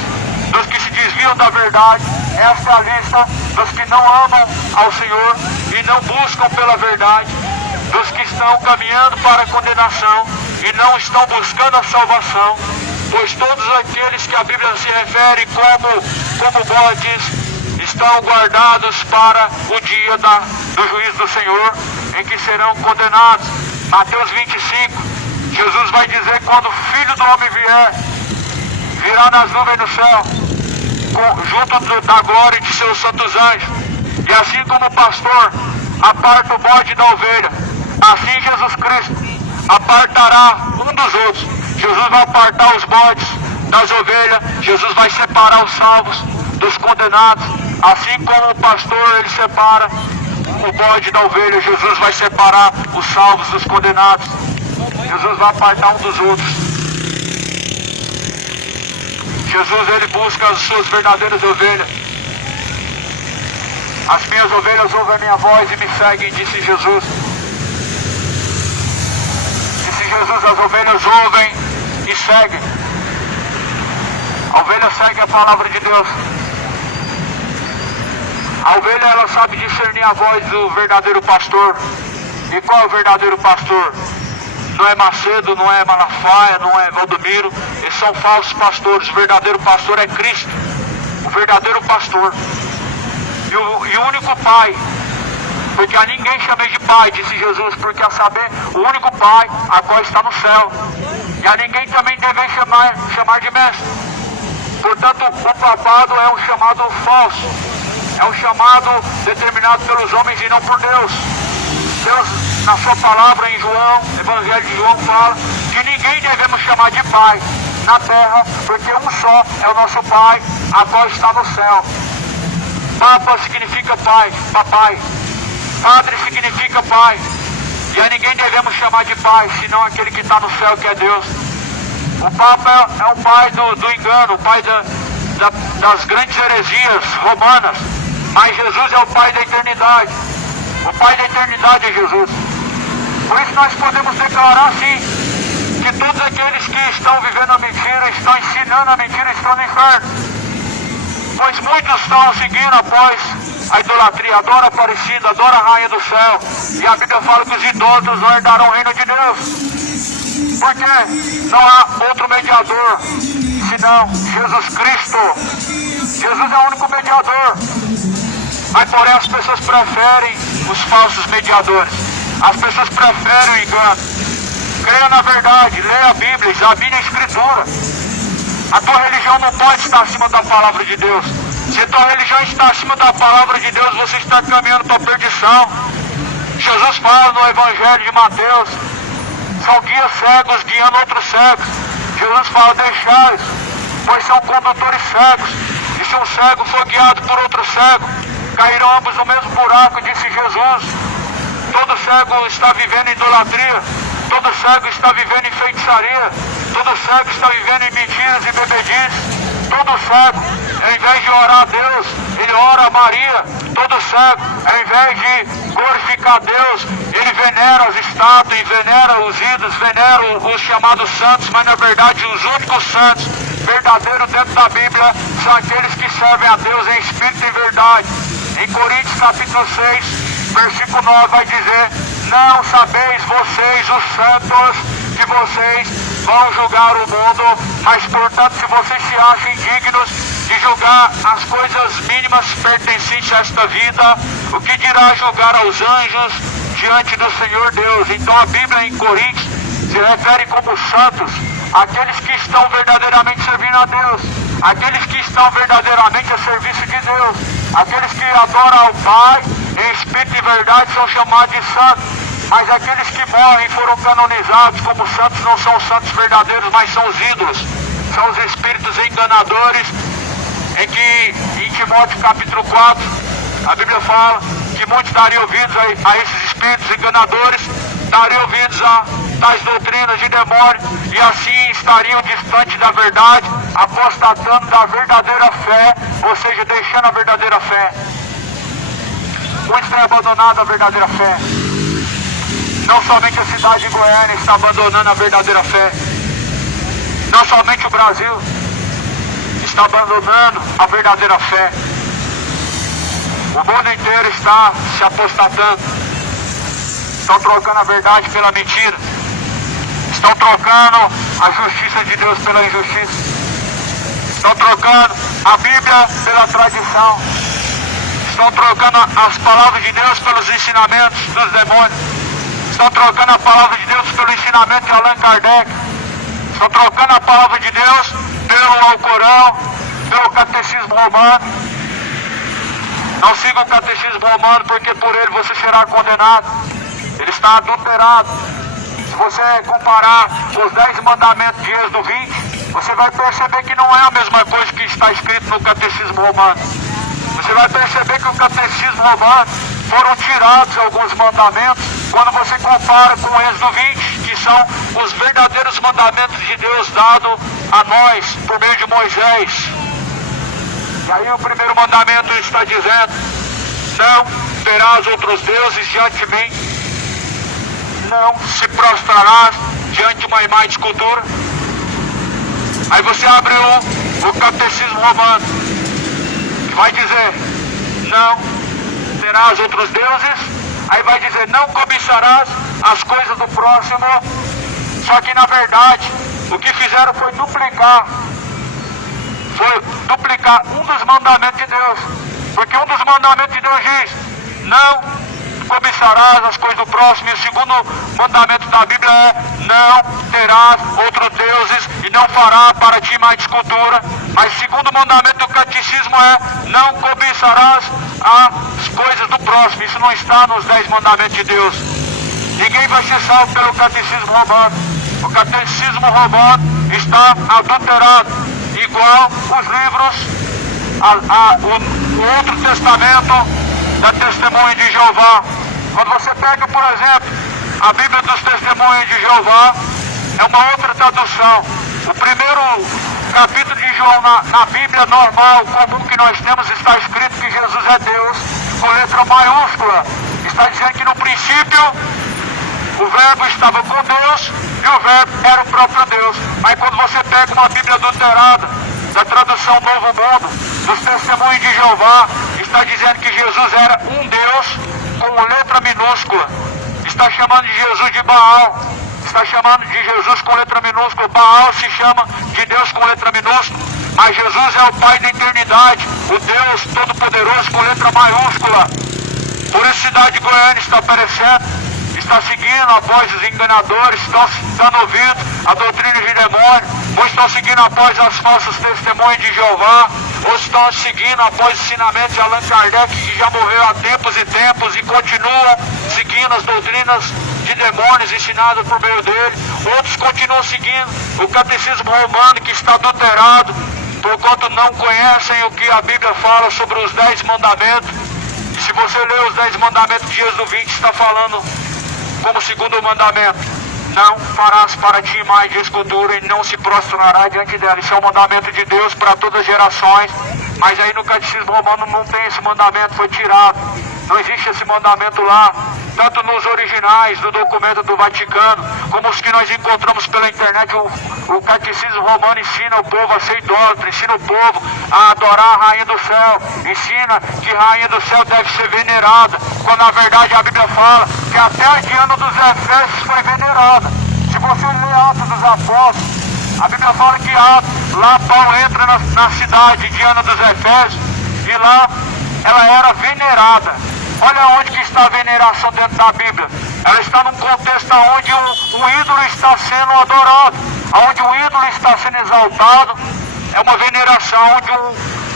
dos que se desviam da verdade. Esta é a lista dos que não amam ao Senhor e não buscam pela verdade, dos que estão caminhando para a condenação e não estão buscando a salvação, pois todos aqueles que a Bíblia se refere como bodes estão guardados para o dia do juízo do Senhor, em que serão condenados. Mateus 25, Jesus vai dizer, quando o Filho do Homem vier, virá nas nuvens do céu, junto da glória de seus santos anjos. E assim como o pastor aparta o bode da ovelha, assim Jesus Cristo apartará um dos outros. Jesus vai apartar os bodes das ovelhas, Jesus vai separar os salvos dos condenados. Assim como o pastor ele separa o bode da ovelha, Jesus vai separar os salvos dos condenados. Jesus vai apartar um dos outros. Jesus ele busca as suas verdadeiras ovelhas. As minhas ovelhas ouvem a minha voz e me seguem, disse Jesus. Disse Jesus, as ovelhas ouvem e seguem. A ovelha segue a palavra de Deus. A ovelha ela sabe discernir a voz do verdadeiro pastor. E qual é o verdadeiro pastor? Não é Macedo, não é Malafaia, não é Valdomiro. Eles são falsos pastores. O verdadeiro pastor é Cristo. O verdadeiro pastor. E o único Pai. Porque a ninguém chamei de Pai, disse Jesus, porque a saber, o único Pai, a qual está no céu. E a ninguém também deve chamar de mestre. Portanto, o papado é um chamado falso. É um chamado determinado pelos homens e não por Deus. Deus, na sua palavra em João, Evangelho de João, fala que ninguém devemos chamar de Pai na terra, porque um só é o nosso Pai, a qual está no céu. Papa significa Pai, papai. Padre significa Pai. E a ninguém devemos chamar de Pai, senão aquele que está no céu, que é Deus. O Papa é o pai do engano, o pai das grandes heresias romanas. Mas Jesus é o Pai da eternidade. O Pai da eternidade é Jesus. Por isso nós podemos declarar assim, que todos aqueles que estão vivendo a mentira, estão ensinando a mentira, estão no inferno. Pois muitos estão seguindo após a idolatria, adora a Aparecida, adora a Rainha do Céu. E a Bíblia fala que os idólatras não herdarão o reino de Deus. Porque não há outro mediador senão Jesus Cristo. Jesus é o único mediador. Mas porém as pessoas preferem os falsos mediadores. As pessoas preferem o engano. Creia na verdade, leia a Bíblia, examine a Escritura. A tua religião não pode estar acima da palavra de Deus. Se a tua religião está acima da palavra de Deus, você está caminhando para a perdição. Jesus fala no Evangelho de Mateus, são guias cegos guiando outros cegos. Jesus fala, deixai-os, pois são condutores cegos. E se um cego for guiado por outro cego, cairão ambos no mesmo buraco, disse Jesus. Todo cego está vivendo em idolatria. Todo cego está vivendo em feitiçaria. Todo cego está vivendo em mentiras e bebedices. Todo cego, ao invés de orar a Deus, ele ora a Maria. Todo cego, ao invés de glorificar a Deus, ele venera as estátuas, venera os ídolos, venera os chamados santos, mas na verdade os únicos santos verdadeiros dentro da Bíblia são aqueles que servem a Deus em espírito e verdade. Em Coríntios capítulo 6, versículo 9 vai dizer: não sabeis vocês, os santos, que vocês vão julgar o mundo, mas portanto se vocês se acham indignos de julgar as coisas mínimas pertencentes a esta vida, o que dirá julgar aos anjos diante do Senhor Deus? Então a Bíblia em Coríntios se refere como santos, aqueles que estão verdadeiramente servindo a Deus, aqueles que estão verdadeiramente a serviço de Deus, aqueles que adoram ao Pai em espírito e verdade são chamados de santos. Mas aqueles que morrem e foram canonizados como santos não são santos verdadeiros, mas são os ídolos, são os espíritos enganadores, em que em Timóteo capítulo 4 a Bíblia fala que muitos dariam ouvidos a esses espíritos enganadores, dariam ouvidos a tais doutrinas de demônio, e assim estariam distantes da verdade, apostatando da verdadeira fé, ou seja, deixando a verdadeira fé. Muitos têm abandonado a verdadeira fé. Não somente a cidade de Goiânia está abandonando a verdadeira fé. Não somente o Brasil está abandonando a verdadeira fé. O mundo inteiro está se apostatando. Estão trocando a verdade pela mentira. Estão trocando a justiça de Deus pela injustiça. Estão trocando a Bíblia pela tradição. Estão trocando as palavras de Deus pelos ensinamentos dos demônios. Estão trocando a palavra de Deus pelo ensinamento de Allan Kardec. Estão trocando a palavra de Deus pelo Alcorão, pelo Catecismo Romano. Não siga o Catecismo Romano, porque por ele você será condenado. Ele está adulterado. Se você comparar os 10 mandamentos de Êxodo 20, você vai perceber que não é a mesma coisa que está escrito no Catecismo Romano. Você vai perceber que o Catecismo Romano foram tirados alguns mandamentos quando você compara com o Êxodo 20, que são os verdadeiros mandamentos de Deus dados a nós por meio de Moisés. E aí o primeiro mandamento está dizendo: não terás outros deuses diante de mim, não se prostrarás diante de uma imagem de escultura. Aí você abre o Catecismo Romano, que vai dizer: não terás outros deuses. Aí vai dizer: não cobiçarás as coisas do próximo. Só que na verdade o que fizeram foi duplicar um dos mandamentos de Deus. Porque um dos mandamentos de Deus diz: não cobiçarás as coisas do próximo. E o segundo mandamento da Bíblia é: não terás outros deuses e não fará para ti mais escultura. Mas o segundo mandamento do catecismo é: não cobiçarás as coisas do próximo. Isso não está nos 10 mandamentos de Deus. Ninguém vai ser salvo pelo catecismo romano. O catecismo romano está adulterado, igual os livros, o Outro Testamento da Testemunha de Jeová. Quando você pega, por exemplo, a Bíblia dos Testemunhos de Jeová, é uma outra tradução. O primeiro capítulo de João na Bíblia normal, comum que nós temos, está escrito que Jesus é Deus, com letra maiúscula. Está dizendo que no princípio O verbo estava com Deus e o verbo era o próprio Deus. Aí quando você pega uma Bíblia adulterada, da tradução Novo Mundo, dos Testemunhos de Jeová, está dizendo que Jesus era um Deus com letra minúscula. Está chamando de Jesus de Baal. Está chamando de Jesus com letra minúscula. Baal se chama de Deus com letra minúscula. Mas Jesus é o Pai da eternidade, o Deus Todo-Poderoso com letra maiúscula. Por isso Cidade de Goiânia está perecendo, está seguindo após os enganadores, estão dando ouvido a doutrina de demônio, ou estão seguindo após as falsas testemunhas de Jeová, ou estão seguindo após os ensinamentos de Allan Kardec, que já morreu há tempos e tempos e continua seguindo as doutrinas de demônios ensinadas por meio dele. Outros continuam seguindo o catecismo romano, que está adulterado, porquanto não conhecem o que a Bíblia fala sobre os 10 mandamentos. E se você ler os 10 mandamentos de Êxodo 20, está falando como segundo mandamento: não farás para ti imagem de escultura e não se prostrará diante dela. Isso é um mandamento de Deus para todas as gerações. Mas aí no catecismo romano não tem esse mandamento, foi tirado. Não existe esse mandamento lá, tanto nos originais do documento do Vaticano, como os que nós encontramos pela internet. O catecismo romano ensina o povo a ser idólatra, ensina o povo a adorar a Rainha do Céu, ensina que a Rainha do Céu deve ser venerada, quando na verdade a Bíblia fala que até a Diana dos Efésios foi venerada. Se você ler Atos dos Apóstolos, a Bíblia fala que lá Paulo entra na cidade de Diana dos Efésios e lá ela era venerada. Olha onde que está a veneração dentro da Bíblia. Ela está num contexto onde um ídolo está sendo adorado, onde o ídolo está sendo exaltado, é uma veneração. Onde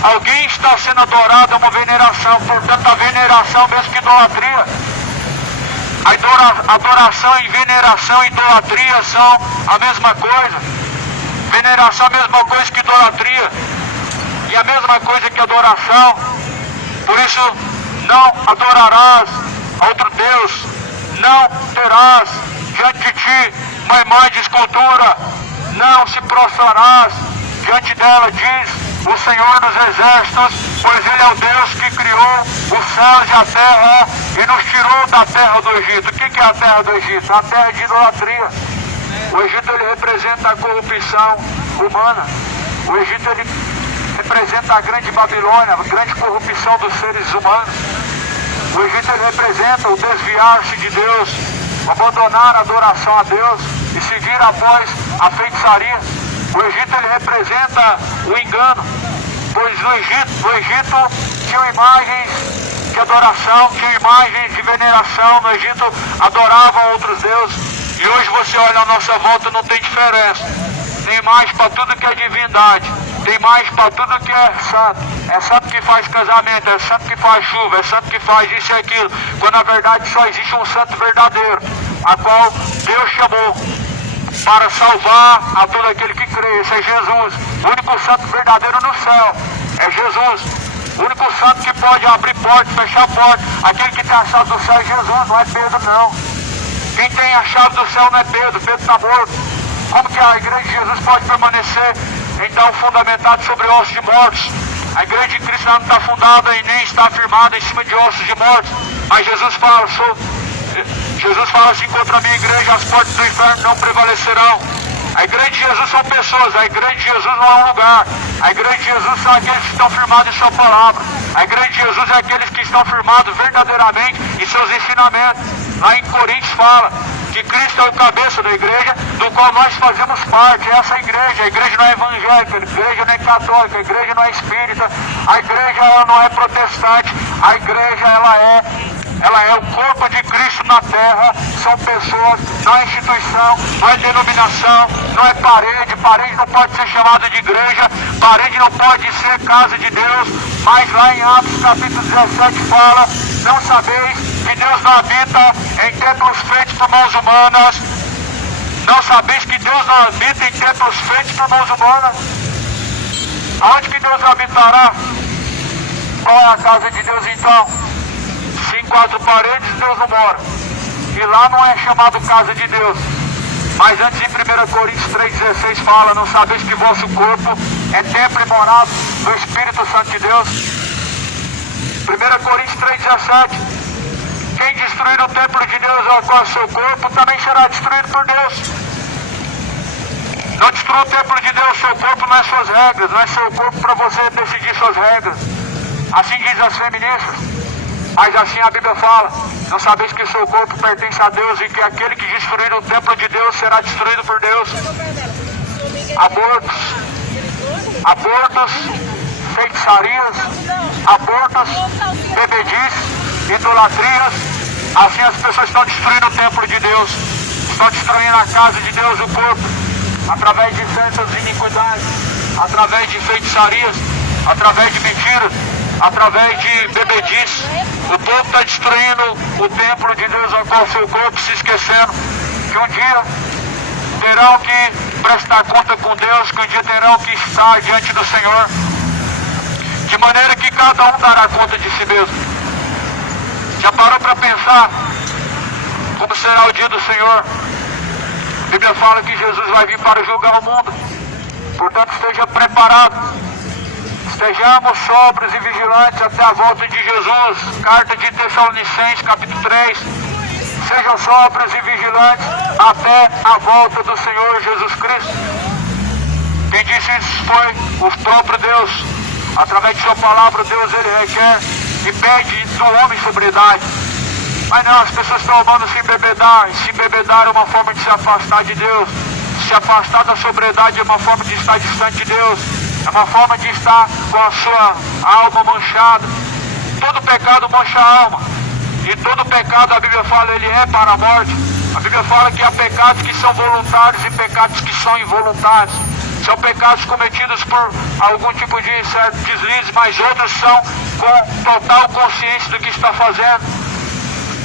alguém está sendo adorado, é uma veneração. Portanto, a veneração, mesmo que idolatria, adoração e veneração e idolatria são a mesma coisa. Veneração é a mesma coisa que idolatria, e a mesma coisa que adoração. Por isso, não adorarás a outro Deus, não terás diante de ti uma imagem de escultura, não se prostrarás diante dela, diz o Senhor dos Exércitos, pois Ele é o Deus que criou os céus e a terra e nos tirou da terra do Egito. O que é a terra do Egito? A terra de idolatria. O Egito, ele representa a corrupção humana. O Egito, ele representa a grande Babilônia, a grande corrupção dos seres humanos. O Egito, ele representa o desviar-se de Deus, abandonar a adoração a Deus e seguir após a feitiçaria. O Egito, ele representa o engano, pois no Egito tinham imagens de adoração, tinham imagens de veneração. No Egito adoravam outros deuses. E hoje você olha à nossa volta, não tem diferença. Tem mais para tudo que é divindade, tem mais para tudo que é santo. É santo que faz casamento, é santo que faz chuva, é santo que faz isso e aquilo, quando na verdade só existe um santo verdadeiro, a qual Deus chamou para salvar a todo aquele que crê. Esse é Jesus. O único santo verdadeiro no céu é Jesus. O único santo que pode abrir porta, fechar porta, aquele que tem a chave do céu é Jesus, não é Pedro não. Quem tem a chave do céu não é Pedro, Pedro está morto. Como que a igreja de Jesus pode permanecer então fundamentada sobre ossos de mortos? A igreja de Cristo não está fundada e nem está firmada em cima de ossos de mortos. Mas Jesus fala assim: contra a minha igreja as portas do inferno não prevalecerão. A igreja de Jesus são pessoas, a igreja de Jesus não é um lugar. A igreja de Jesus são aqueles que estão firmados em sua palavra. A igreja de Jesus é aqueles que estão firmados verdadeiramente em seus ensinamentos. Lá em Coríntios fala que Cristo é o cabeça da igreja, do qual nós fazemos parte. Essa igreja, a igreja não é evangélica, a igreja não é católica, a igreja não é espírita, a igreja ela não é protestante, a igreja ela é o corpo de Cristo na terra. São pessoas, não é instituição, não é denominação, não é parede. Parede não pode ser chamada de igreja, parede não pode ser casa de Deus. Mas lá em Atos capítulo 17 fala: não sabeis que Deus não habita em templos feitos por mãos humanas? Não sabeis que Deus não habita em templos feitos por mãos humanas? Aonde que Deus habitará? Qual é a casa de Deus então? Se em 4 paredes Deus não mora. E lá não é chamado casa de Deus. Mas antes, em 1 Coríntios 3,16 fala: não sabeis que vosso corpo é templo e morada do Espírito Santo de Deus? 1 Coríntios 3,17 Quem destruir o templo de Deus ao qual seu corpo também será destruído por Deus. Não destrua o templo de Deus, seu corpo não é suas regras, não é seu corpo para você decidir suas regras. Assim diz as feministas. Mas assim a Bíblia fala: não sabeis que seu corpo pertence a Deus e que aquele que destruir o templo de Deus será destruído por Deus. Abortos, feitiçarias, abortos, bebedices, idolatrias. Assim as pessoas estão destruindo o templo de Deus, estão destruindo a casa de Deus, o corpo, através de certas iniquidades, através de feitiçarias, através de mentiras, através de bebedices. O povo está destruindo o templo de Deus ao qual seu corpo, se esquecendo que um dia terão que prestar conta com Deus, que um dia terão que estar diante do Senhor, de maneira que cada um dará conta de si mesmo. Já parou para pensar como será o dia do Senhor? A Bíblia fala que Jesus vai vir para julgar o mundo. Portanto, esteja preparado. Estejamos sóbrios e vigilantes até a volta de Jesus. Carta de Tessalonicenses, capítulo 3. Sejam sóbrios e vigilantes até a volta do Senhor Jesus Cristo. Quem disse isso foi o próprio Deus. Através de sua palavra, Deus ele requer e pede do homem sobriedade. Mas não, as pessoas estão amando se embebedar. E se embebedar é uma forma de se afastar de Deus. Se afastar da sobriedade é uma forma de estar distante de Deus. É uma forma de estar com a sua alma manchada. Todo pecado mancha a alma. E todo pecado, a Bíblia fala, ele é para a morte. A Bíblia fala que há pecados que são voluntários e pecados que são involuntários. São pecados cometidos por algum tipo de certo deslize, mas outros são com total consciência do que está fazendo.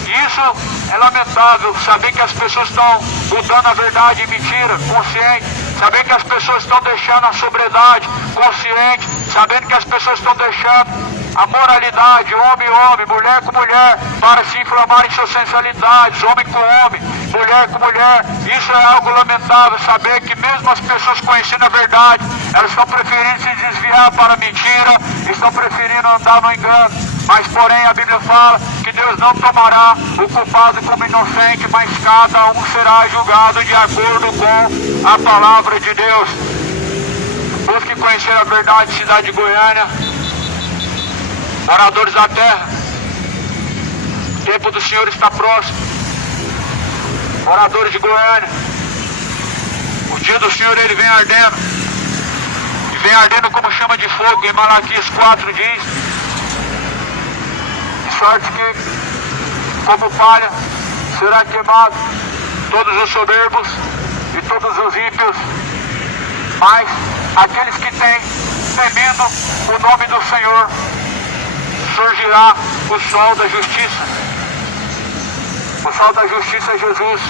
E isso é lamentável, saber que as pessoas estão mudando a verdade em mentira, consciente. Saber que as pessoas estão deixando a sobriedade, consciente. Sabendo que as pessoas estão deixando a moralidade, homem com homem, mulher com mulher, para se inflamar em suas sensualidades, homem com homem, mulher com mulher. Isso é algo lamentável, saber que mesmo as pessoas conhecendo a verdade, elas estão preferindo se desviar para a mentira, estão preferindo andar no engano. Mas porém a Bíblia fala que Deus não tomará o culpado como inocente, mas cada um será julgado de acordo com a palavra de Deus. Busque conhecer a verdade, cidade de Goiânia, moradores da terra. O tempo do Senhor está próximo. Moradores de Goiânia, o dia do Senhor ele vem ardendo. E vem ardendo como chama de fogo. Em Malaquias 4 diz: de sorte que, como palha, será queimado todos os soberbos e todos os ímpios. Mas aqueles que têm temido o nome do Senhor, surgirá o sol da justiça. O sol da justiça é Jesus.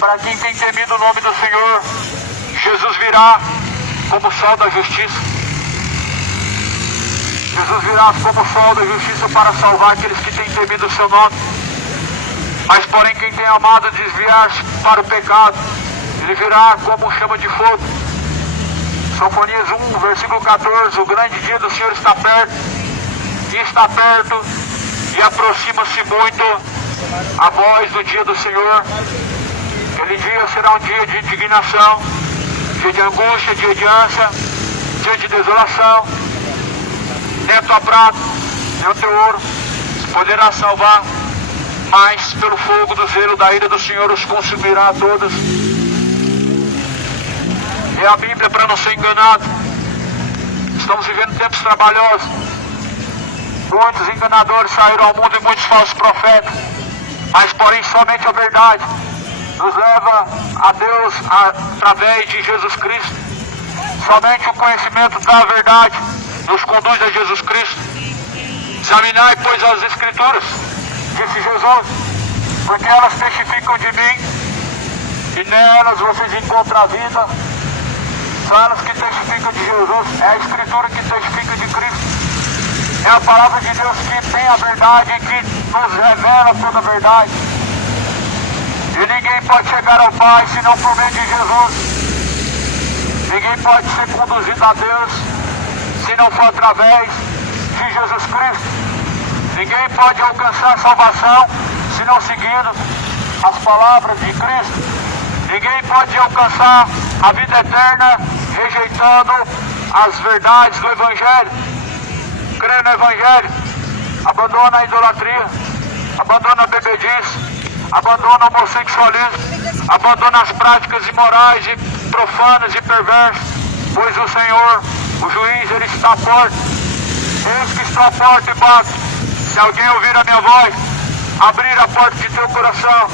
Para quem tem temido o nome do Senhor, Jesus virá como o sol da justiça. Jesus virá como o sol da justiça para salvar aqueles que têm temido o seu nome. Mas porém quem tem amado desviar-se para o pecado, ele virá como chama de fogo. Sofonias 1, versículo 14, o grande dia do Senhor está perto, e está perto, e aproxima-se muito a voz do dia do Senhor. Aquele dia será um dia de indignação, dia de angústia, dia de ânsia, dia de desolação. Nem a tua prata, nem o teu ouro poderá salvar, mas pelo fogo do zelo da ira do Senhor os consumirá a todos. E a Bíblia, para não ser enganado, estamos vivendo tempos trabalhosos. Muitos enganadores saíram ao mundo e muitos falsos profetas. Mas porém somente a verdade nos leva a Deus através de Jesus Cristo. Somente o conhecimento da verdade nos conduz a Jesus Cristo. Examinai, pois, as Escrituras, disse Jesus, porque elas testificam de mim, e nelas vocês encontram a vida. São elas que testificam de Jesus, é a Escritura que testifica de Cristo. É a palavra de Deus que tem a verdade e que nos revela toda a verdade. E ninguém pode chegar ao Pai senão por meio de Jesus. Ninguém pode ser conduzido a Deus se não for através de Jesus Cristo. Ninguém pode alcançar a salvação se não seguindo as palavras de Cristo. Ninguém pode alcançar a vida eterna rejeitando as verdades do Evangelho. Crê no Evangelho, abandona a idolatria, abandona a bebedice, abandona o homossexualismo, abandona as práticas imorais e profanas e perversas, pois o Senhor, o juiz, ele está à porta. Eis que estou à porta e bato. Se alguém ouvir a minha voz, abrir a porta de teu coração,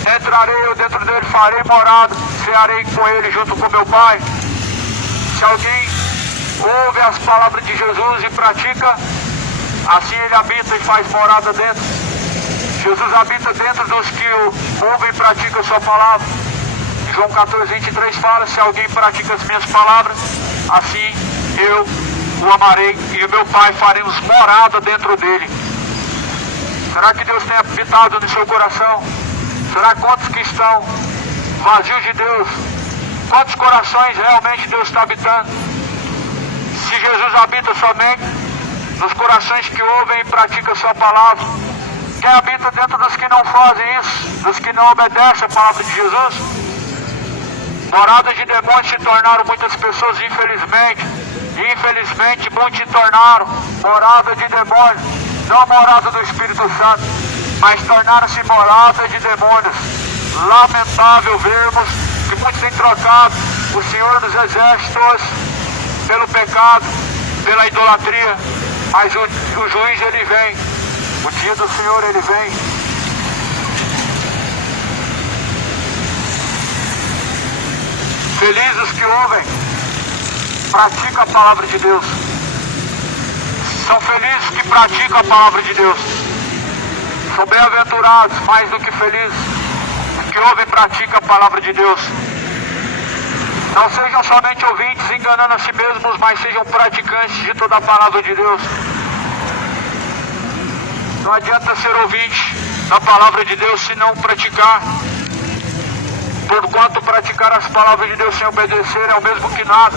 entrarei eu dentro dele, farei morada, cearei com ele junto com meu Pai. Se alguém ouve as palavras de Jesus e pratica, assim ele habita e faz morada dentro. Jesus habita dentro dos que ouvem e praticam a sua palavra. João 14:23 fala: se alguém pratica as minhas palavras, assim eu o amarei e o meu Pai faremos morada dentro dele. Será que Deus tem habitado no seu coração? Será quantos que estão vazios de Deus? Quantos corações realmente Deus está habitando? Se Jesus habita somente nos corações que ouvem e praticam a sua palavra, quem habita dentro dos que não fazem isso, dos que não obedecem a palavra de Jesus? Morada de demônios se tornaram muitas pessoas, infelizmente. E infelizmente muitos se tornaram morada de demônios. Não morada do Espírito Santo, mas tornaram-se morada de demônios. Lamentável vermos que muitos têm trocado o Senhor dos Exércitos pelo pecado, pela idolatria. Mas o juiz ele vem, o dia do Senhor ele vem. Felizes os que ouvem, praticam a palavra de Deus. São felizes que praticam a palavra de Deus. São bem-aventurados, mais do que felizes, os que ouvem e praticam a palavra de Deus. Não sejam somente ouvintes, enganando a si mesmos, mas sejam praticantes de toda a palavra de Deus. Não adianta ser ouvinte da palavra de Deus se não praticar. Porquanto praticar as palavras de Deus sem obedecer é o mesmo que nada.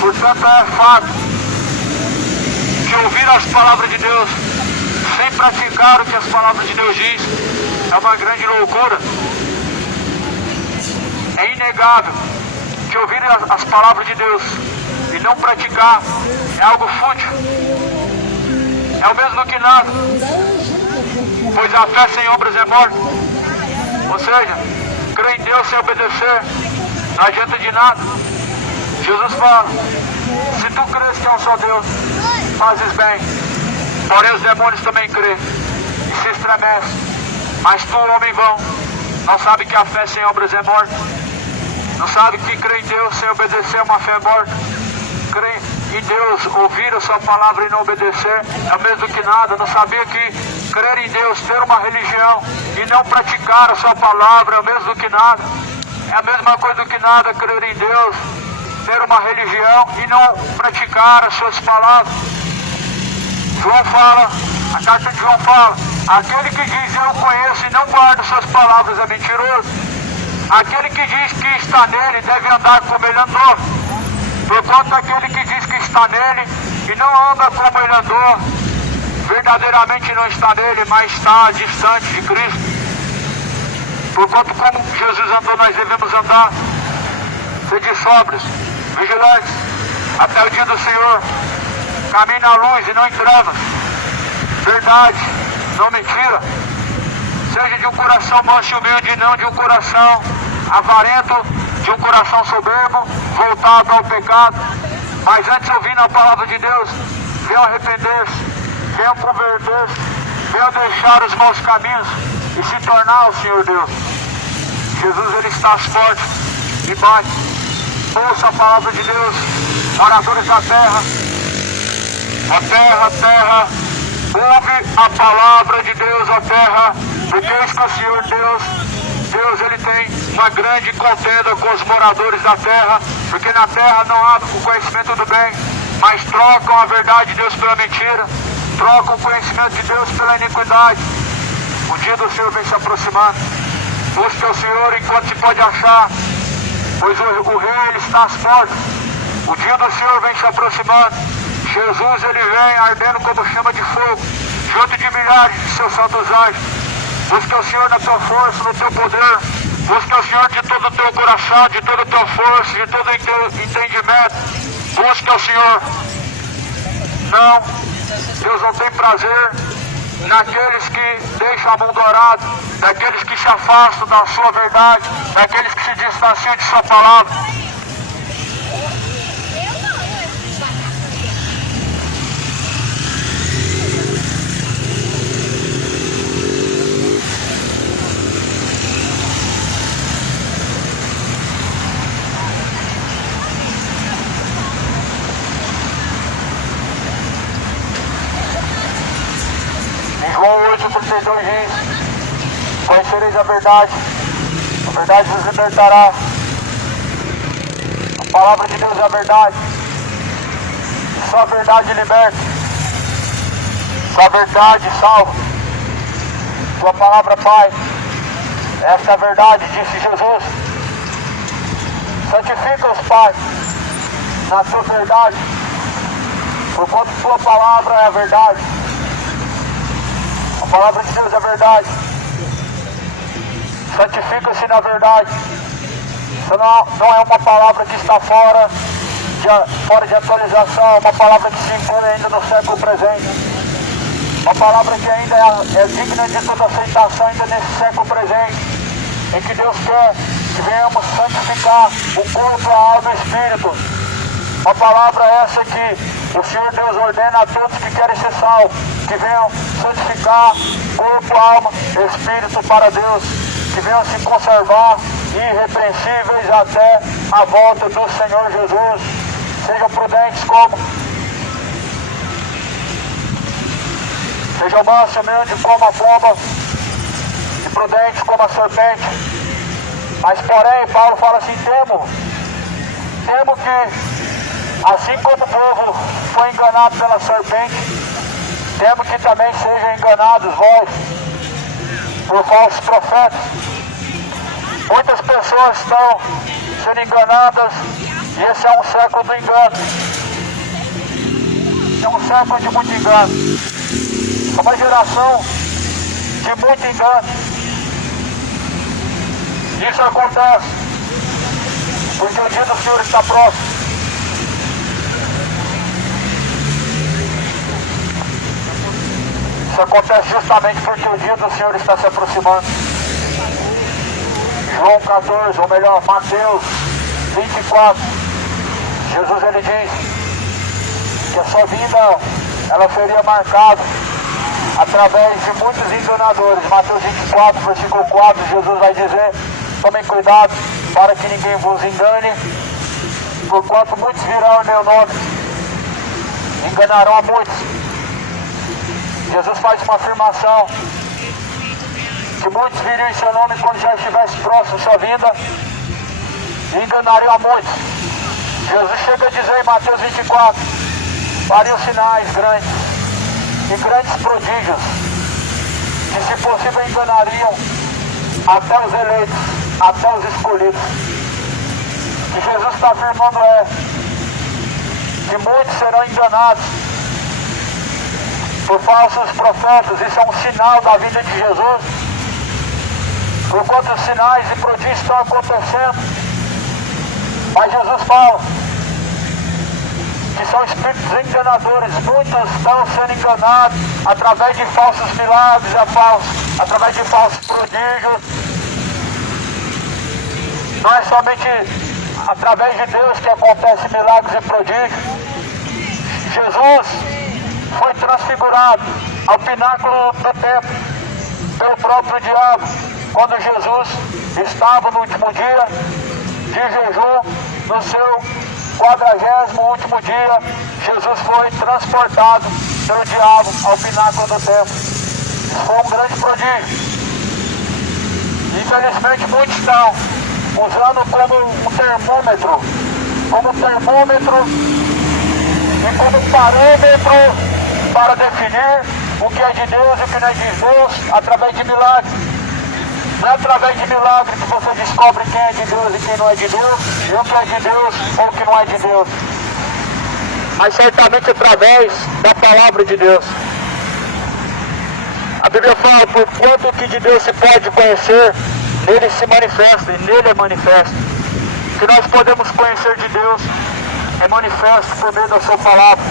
Portanto, é fato que ouvir as palavras de Deus sem praticar o que as palavras de Deus diz é uma grande loucura. É inegável que ouvir as palavras de Deus e não praticar é algo fútil. É o mesmo que nada. Pois a fé sem obras é morta. Ou seja, crer em Deus sem obedecer não adianta de nada. Jesus fala: se tu crês que é um só Deus, fazes bem. Porém os demônios também crêem e se estremecem. Mas tu, homem vão, não sabe que a fé sem obras é morta. Não sabe que crer em Deus sem obedecer é uma fé morta. Crer em Deus, ouvir a sua palavra e não obedecer é o mesmo que nada. Não sabia que crer em Deus, ter uma religião e não praticar a sua palavra é o mesmo que nada. É a mesma coisa que nada crer em Deus, ter uma religião e não praticar as suas palavras. João fala, a carta de João fala: aquele que diz eu conheço e não guarda suas palavras é mentiroso. Aquele que diz que está nele deve andar como ele andou. Porquanto aquele que diz que está nele e não anda como ele andou, verdadeiramente não está nele, mas está distante de Cristo. Porquanto como Jesus andou, nós devemos andar. Sede sóbrios, vigilantes, até o dia do Senhor. Caminhe na luz e não em trevas. Verdade, não mentira. Seja de um coração manso e humilde, não de um coração avarento, de um coração soberbo, voltado ao pecado. Mas antes, ouvindo a palavra de Deus, venham arrepender-se, venham converter-se, venham deixar os maus caminhos e se tornar o Senhor Deus. Jesus, ele está às portas e bate. Ouça a palavra de Deus, moradores da terra. Ó terra, terra, ouve a palavra de Deus, ó terra, porque eis que o Senhor Deus ele tem uma grande contenda com os moradores da terra, porque na terra não há o conhecimento do bem, mas trocam a verdade de Deus pela mentira, trocam o conhecimento de Deus pela iniquidade. O dia do Senhor vem se aproximando. Busque ao Senhor enquanto se pode achar, pois o rei ele está às portas. O dia do Senhor vem se aproximando. Jesus, ele vem ardendo como chama de fogo, junto de milhares de seus santos anjos. Busca o Senhor na tua força, no teu poder. Busca o Senhor de todo o teu coração, de toda a tua força, de todo o teu entendimento. Busca o Senhor. Não, Deus não tem prazer naqueles que deixam a mão dourada, daqueles que se afastam da sua verdade, daqueles que se distanciam de sua palavra. João 8,32 diz: conhecereis a verdade vos libertará. A palavra de Deus é a verdade. Só a verdade liberta. Só a verdade salva. Tua palavra, Pai, essa é a verdade, disse Jesus. Santifica-os, Pai, na tua verdade, porquanto tua palavra é a verdade. A palavra de Deus é a verdade. Santifica-se na verdade. Isso não é uma palavra que está fora de atualização, é uma palavra que se impõe ainda no século presente. Uma palavra que ainda é digna de toda aceitação ainda nesse século presente, em que Deus quer que venhamos santificar o corpo, a alma e o espírito. Uma palavra essa que o Senhor Deus ordena a todos que querem ser salvos, que venham santificar corpo, alma e espírito para Deus, que venham se conservar irrepreensíveis até a volta do Senhor Jesus. Sejam prudentes sejam mansos e humildes como a pomba e prudentes como a serpente. Mas porém, Paulo fala assim: temo que assim como o povo foi enganado pela serpente, temo que também sejam enganados vós por falsos profetas. Muitas pessoas estão sendo enganadas e esse é um século do engano. É um século de muito engano. É uma geração de muito engano. Isso acontece porque o dia do Senhor está próximo. Isso acontece justamente porque o dia do Senhor está se aproximando. João 14, ou melhor, Mateus 24, Jesus ele diz que a sua vinda ela seria marcada através de muitos enganadores. Mateus 24, versículo 4, Jesus vai dizer: tomem cuidado para que ninguém vos engane, porquanto muitos virão em meu nome, enganarão a muitos. Jesus faz uma afirmação que muitos viriam em seu nome quando já estivesse próximo sua vinda e enganariam a muitos. Jesus chega a dizer em Mateus 24: fariam sinais grandes e grandes prodígios que, se possível, enganariam até os eleitos, até os escolhidos. O que Jesus está afirmando é que muitos serão enganados por falsos profetas. Isso é um sinal da vinda de Jesus. Porquanto os sinais e prodígios estão acontecendo, mas Jesus fala que são espíritos enganadores. Muitos estão sendo enganados através de falsos milagres, através de falsos prodígios. Não é somente através de Deus que acontecem milagres e prodígios. Jesus foi transfigurado ao pináculo do templo pelo próprio diabo, quando Jesus estava no último dia de jejum, no seu 40º último dia. Jesus foi transportado pelo diabo ao pináculo do templo. Isso foi um grande prodígio. Infelizmente muitos estão usando como termômetro e como parâmetro para definir o que é de Deus e o que não é de Deus através de milagres. Não é através de milagres que você descobre quem é de Deus e quem não é de Deus, e o que é de Deus ou o que não é de Deus. mas certamente através da palavra de Deus. A Bíblia fala, por quanto que de Deus se pode conhecer, nele se manifesta e nele é manifesto. Se nós podemos conhecer de Deus, é manifesto por meio da sua palavra.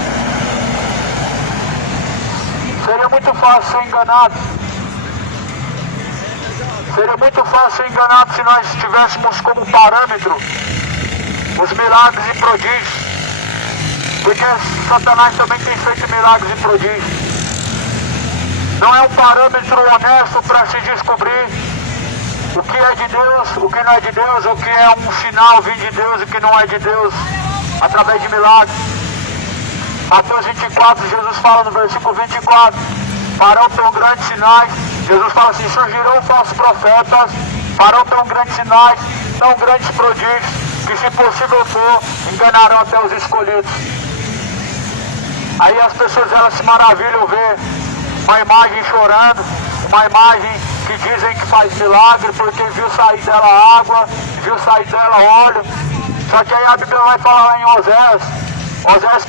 Seria muito fácil ser enganado. Seria muito fácil ser enganado se nós tivéssemos como parâmetro os milagres e prodígios. Porque Satanás também tem feito milagres e prodígios. Não é um parâmetro honesto para se descobrir o que é de Deus, o que não é de Deus, o que é um sinal vindo de Deus e o que não é de Deus, através de milagres. Mateus 24, Jesus fala no versículo 24, farão tão grandes sinais. Jesus fala assim, surgirão falsos profetas, farão tão grandes sinais, tão grandes prodígios, que se possível for, enganarão até os escolhidos. Aí as pessoas elas se maravilham ver uma imagem chorando, uma imagem que dizem que faz milagre porque viu sair dela água, viu sair dela óleo. Só que aí a Bíblia vai falar lá em Oséias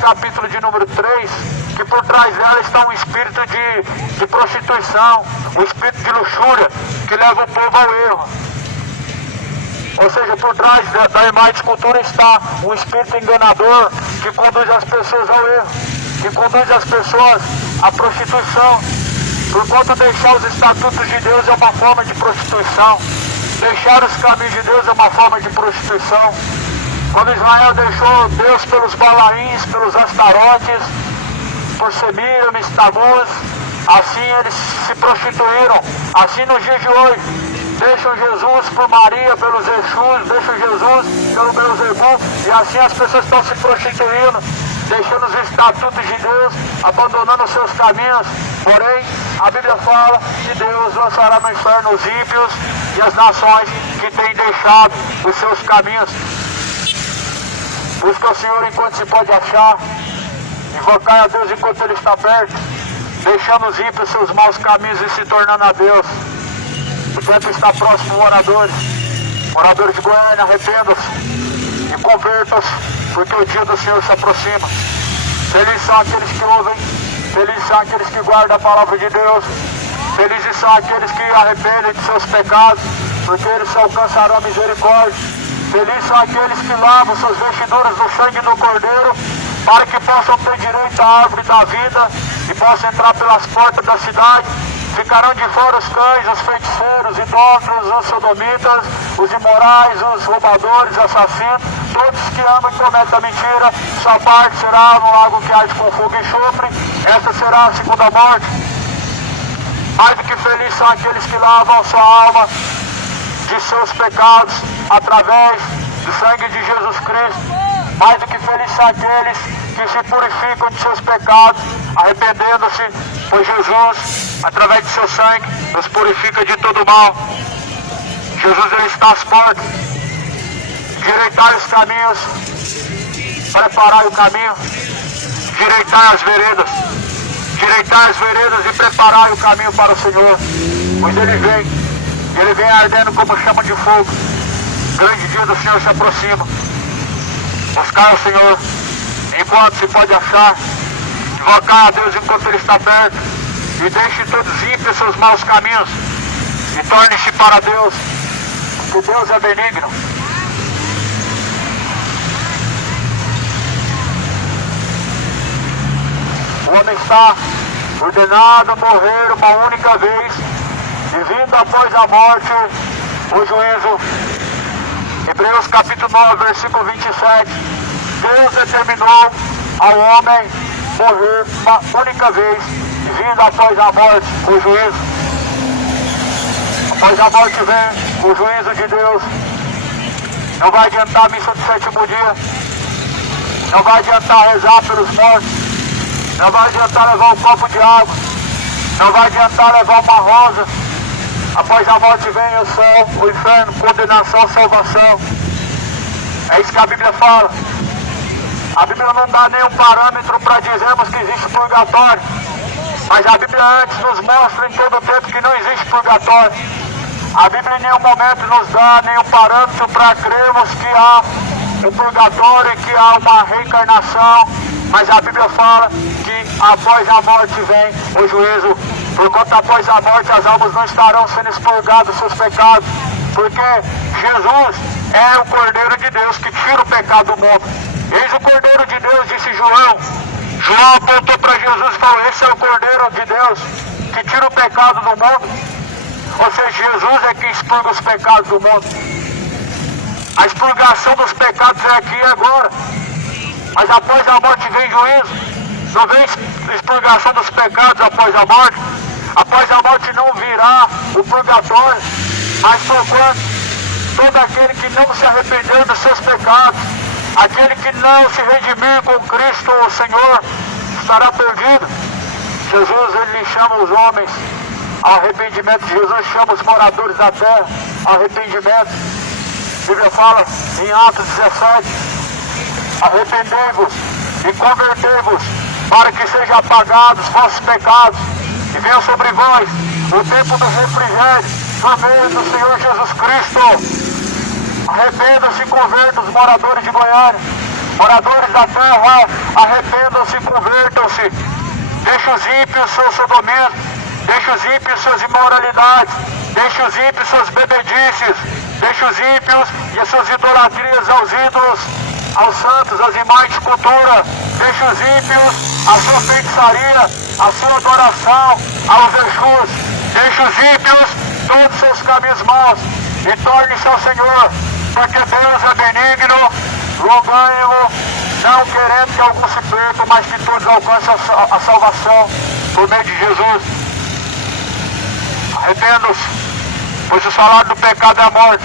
capítulo de número 3, que por trás dela está um espírito de prostituição, um espírito de luxúria, que leva o povo ao erro. Ou seja, por trás da imagem de escultura está um espírito enganador, que conduz as pessoas ao erro, que conduz as pessoas à prostituição. Por conta deixar os estatutos de Deus é uma forma de prostituição. Deixar os caminhos de Deus é uma forma de prostituição. Quando Israel deixou Deus pelos Balaíns, pelos Astarotes, por Semiramis, Tamuz, assim eles se prostituíram. Assim nos dias de hoje, deixam Jesus por Maria, pelos Exus, deixam Jesus pelo Beuzebu, e assim as pessoas estão se prostituindo, deixando os estatutos de Deus, abandonando os seus caminhos. Porém, a Bíblia fala que Deus lançará no inferno os ímpios e as nações que têm deixado os seus caminhos. Busca o Senhor enquanto se pode achar, invocai a Deus enquanto Ele está perto, deixando os ímpios seus maus caminhos e se tornando a Deus. O tempo está próximo, moradores de Goiânia, arrependam-se e convertam-se, porque o dia do Senhor se aproxima. Felizes são aqueles que ouvem, felizes são aqueles que guardam a palavra de Deus, felizes são aqueles que arrependem de seus pecados, porque eles alcançarão a misericórdia. Felizes são aqueles que lavam suas vestiduras no sangue do Cordeiro, para que possam ter direito à árvore da vida e possam entrar pelas portas da cidade. Ficarão de fora os cães, os feiticeiros, os idólatras, os sodomitas, os imorais, os roubadores, assassinos, todos que amam e cometem a mentira. Sua parte será no lago que arde com fogo e enxofre. Esta será a segunda morte. Mais do que felizes são aqueles que lavam sua alma de seus pecados através do sangue de Jesus Cristo. Mais do que felizes são aqueles que se purificam de seus pecados, arrependendo-se, pois Jesus, através de seu sangue, nos purifica de todo mal. Jesus, Ele está às portas. Direitai os caminhos, preparai o caminho, direitai as veredas e preparai o caminho para o Senhor, pois Ele vem ardendo como chama de fogo. O grande dia do Senhor se aproxima. Buscar o Senhor enquanto se pode achar, invocar a Deus enquanto Ele está perto, e deixe todos ímpios seus maus caminhos e torne-se para Deus, porque Deus é benigno. O homem está ordenado a morrer uma única vez, e vindo após a morte o juízo. Hebreus capítulo 9, versículo 27. Deus determinou ao homem morrer uma única vez, e vindo após a morte o juízo. Após a morte vem o juízo de Deus. Não vai adiantar a missa do sétimo dia, não vai adiantar rezar pelos mortos, não vai adiantar levar um copo de água, não vai adiantar levar uma rosa. Após a morte vem o céu, o inferno, condenação, salvação. É isso que a Bíblia fala. A Bíblia não dá nenhum parâmetro para dizermos que existe purgatório, mas a Bíblia antes nos mostra em todo o tempo que não existe purgatório. A Bíblia em nenhum momento nos dá nenhum parâmetro para crermos que há um purgatório e que há uma reencarnação, Mas a Bíblia fala que após a morte vem o juízo. Porquanto após a morte as almas não estarão sendo expurgadas dos seus pecados. Porque Jesus é o Cordeiro de Deus que tira o pecado do mundo. Eis o Cordeiro de Deus, disse João. João apontou para Jesus e falou: esse é o Cordeiro de Deus que tira o pecado do mundo. Ou seja, Jesus é quem expurga os pecados do mundo. A expurgação dos pecados é aqui e agora. Mas após a morte vem juízo. Não vem expurgação dos pecados após a morte. Após a morte não virá o purgatório. Mas porquanto todo aquele que não se arrepender dos seus pecados, aquele que não se redimir com Cristo o Senhor, estará perdido. Jesus, ele chama os homens ao arrependimento. Jesus chama os moradores da terra ao arrependimento. A Bíblia fala em Atos 17: arrependei-vos e convertei-vos, para que sejam apagados os vossos pecados, e venha sobre vós o tempo do refrigério, por meio do Senhor Jesus Cristo. Arrependam-se e convertam os moradores de Goiânia, moradores da terra, arrependam-se e convertam-se. Deixe os ímpios seus sodomismos, deixe os ímpios suas imoralidades, deixe os ímpios suas bebedices, deixe os ímpios e as suas idolatrias aos ídolos, aos santos, às imagens de escultura. Deixe os ímpios a sua feitiçaria, a sua adoração aos Exus. Deixe os ímpios todos os seus caminhos maus e torne-se ao Senhor, porque Deus é benigno, longânimo, não querendo que alguns se percam, mas que todos alcancem a salvação por meio de Jesus. Arrependam-se, pois o salário do pecado é a morte,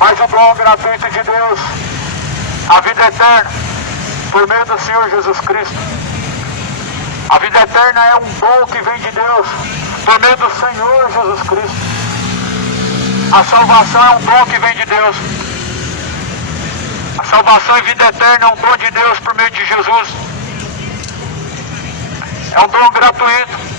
mas o dom gratuito de Deus, a vida eterna, por meio do Senhor Jesus Cristo. A vida eterna é um dom que vem de Deus, por meio do Senhor Jesus Cristo. A salvação é um dom que vem de Deus. A salvação e vida eterna é um dom de Deus por meio de Jesus. É um dom gratuito.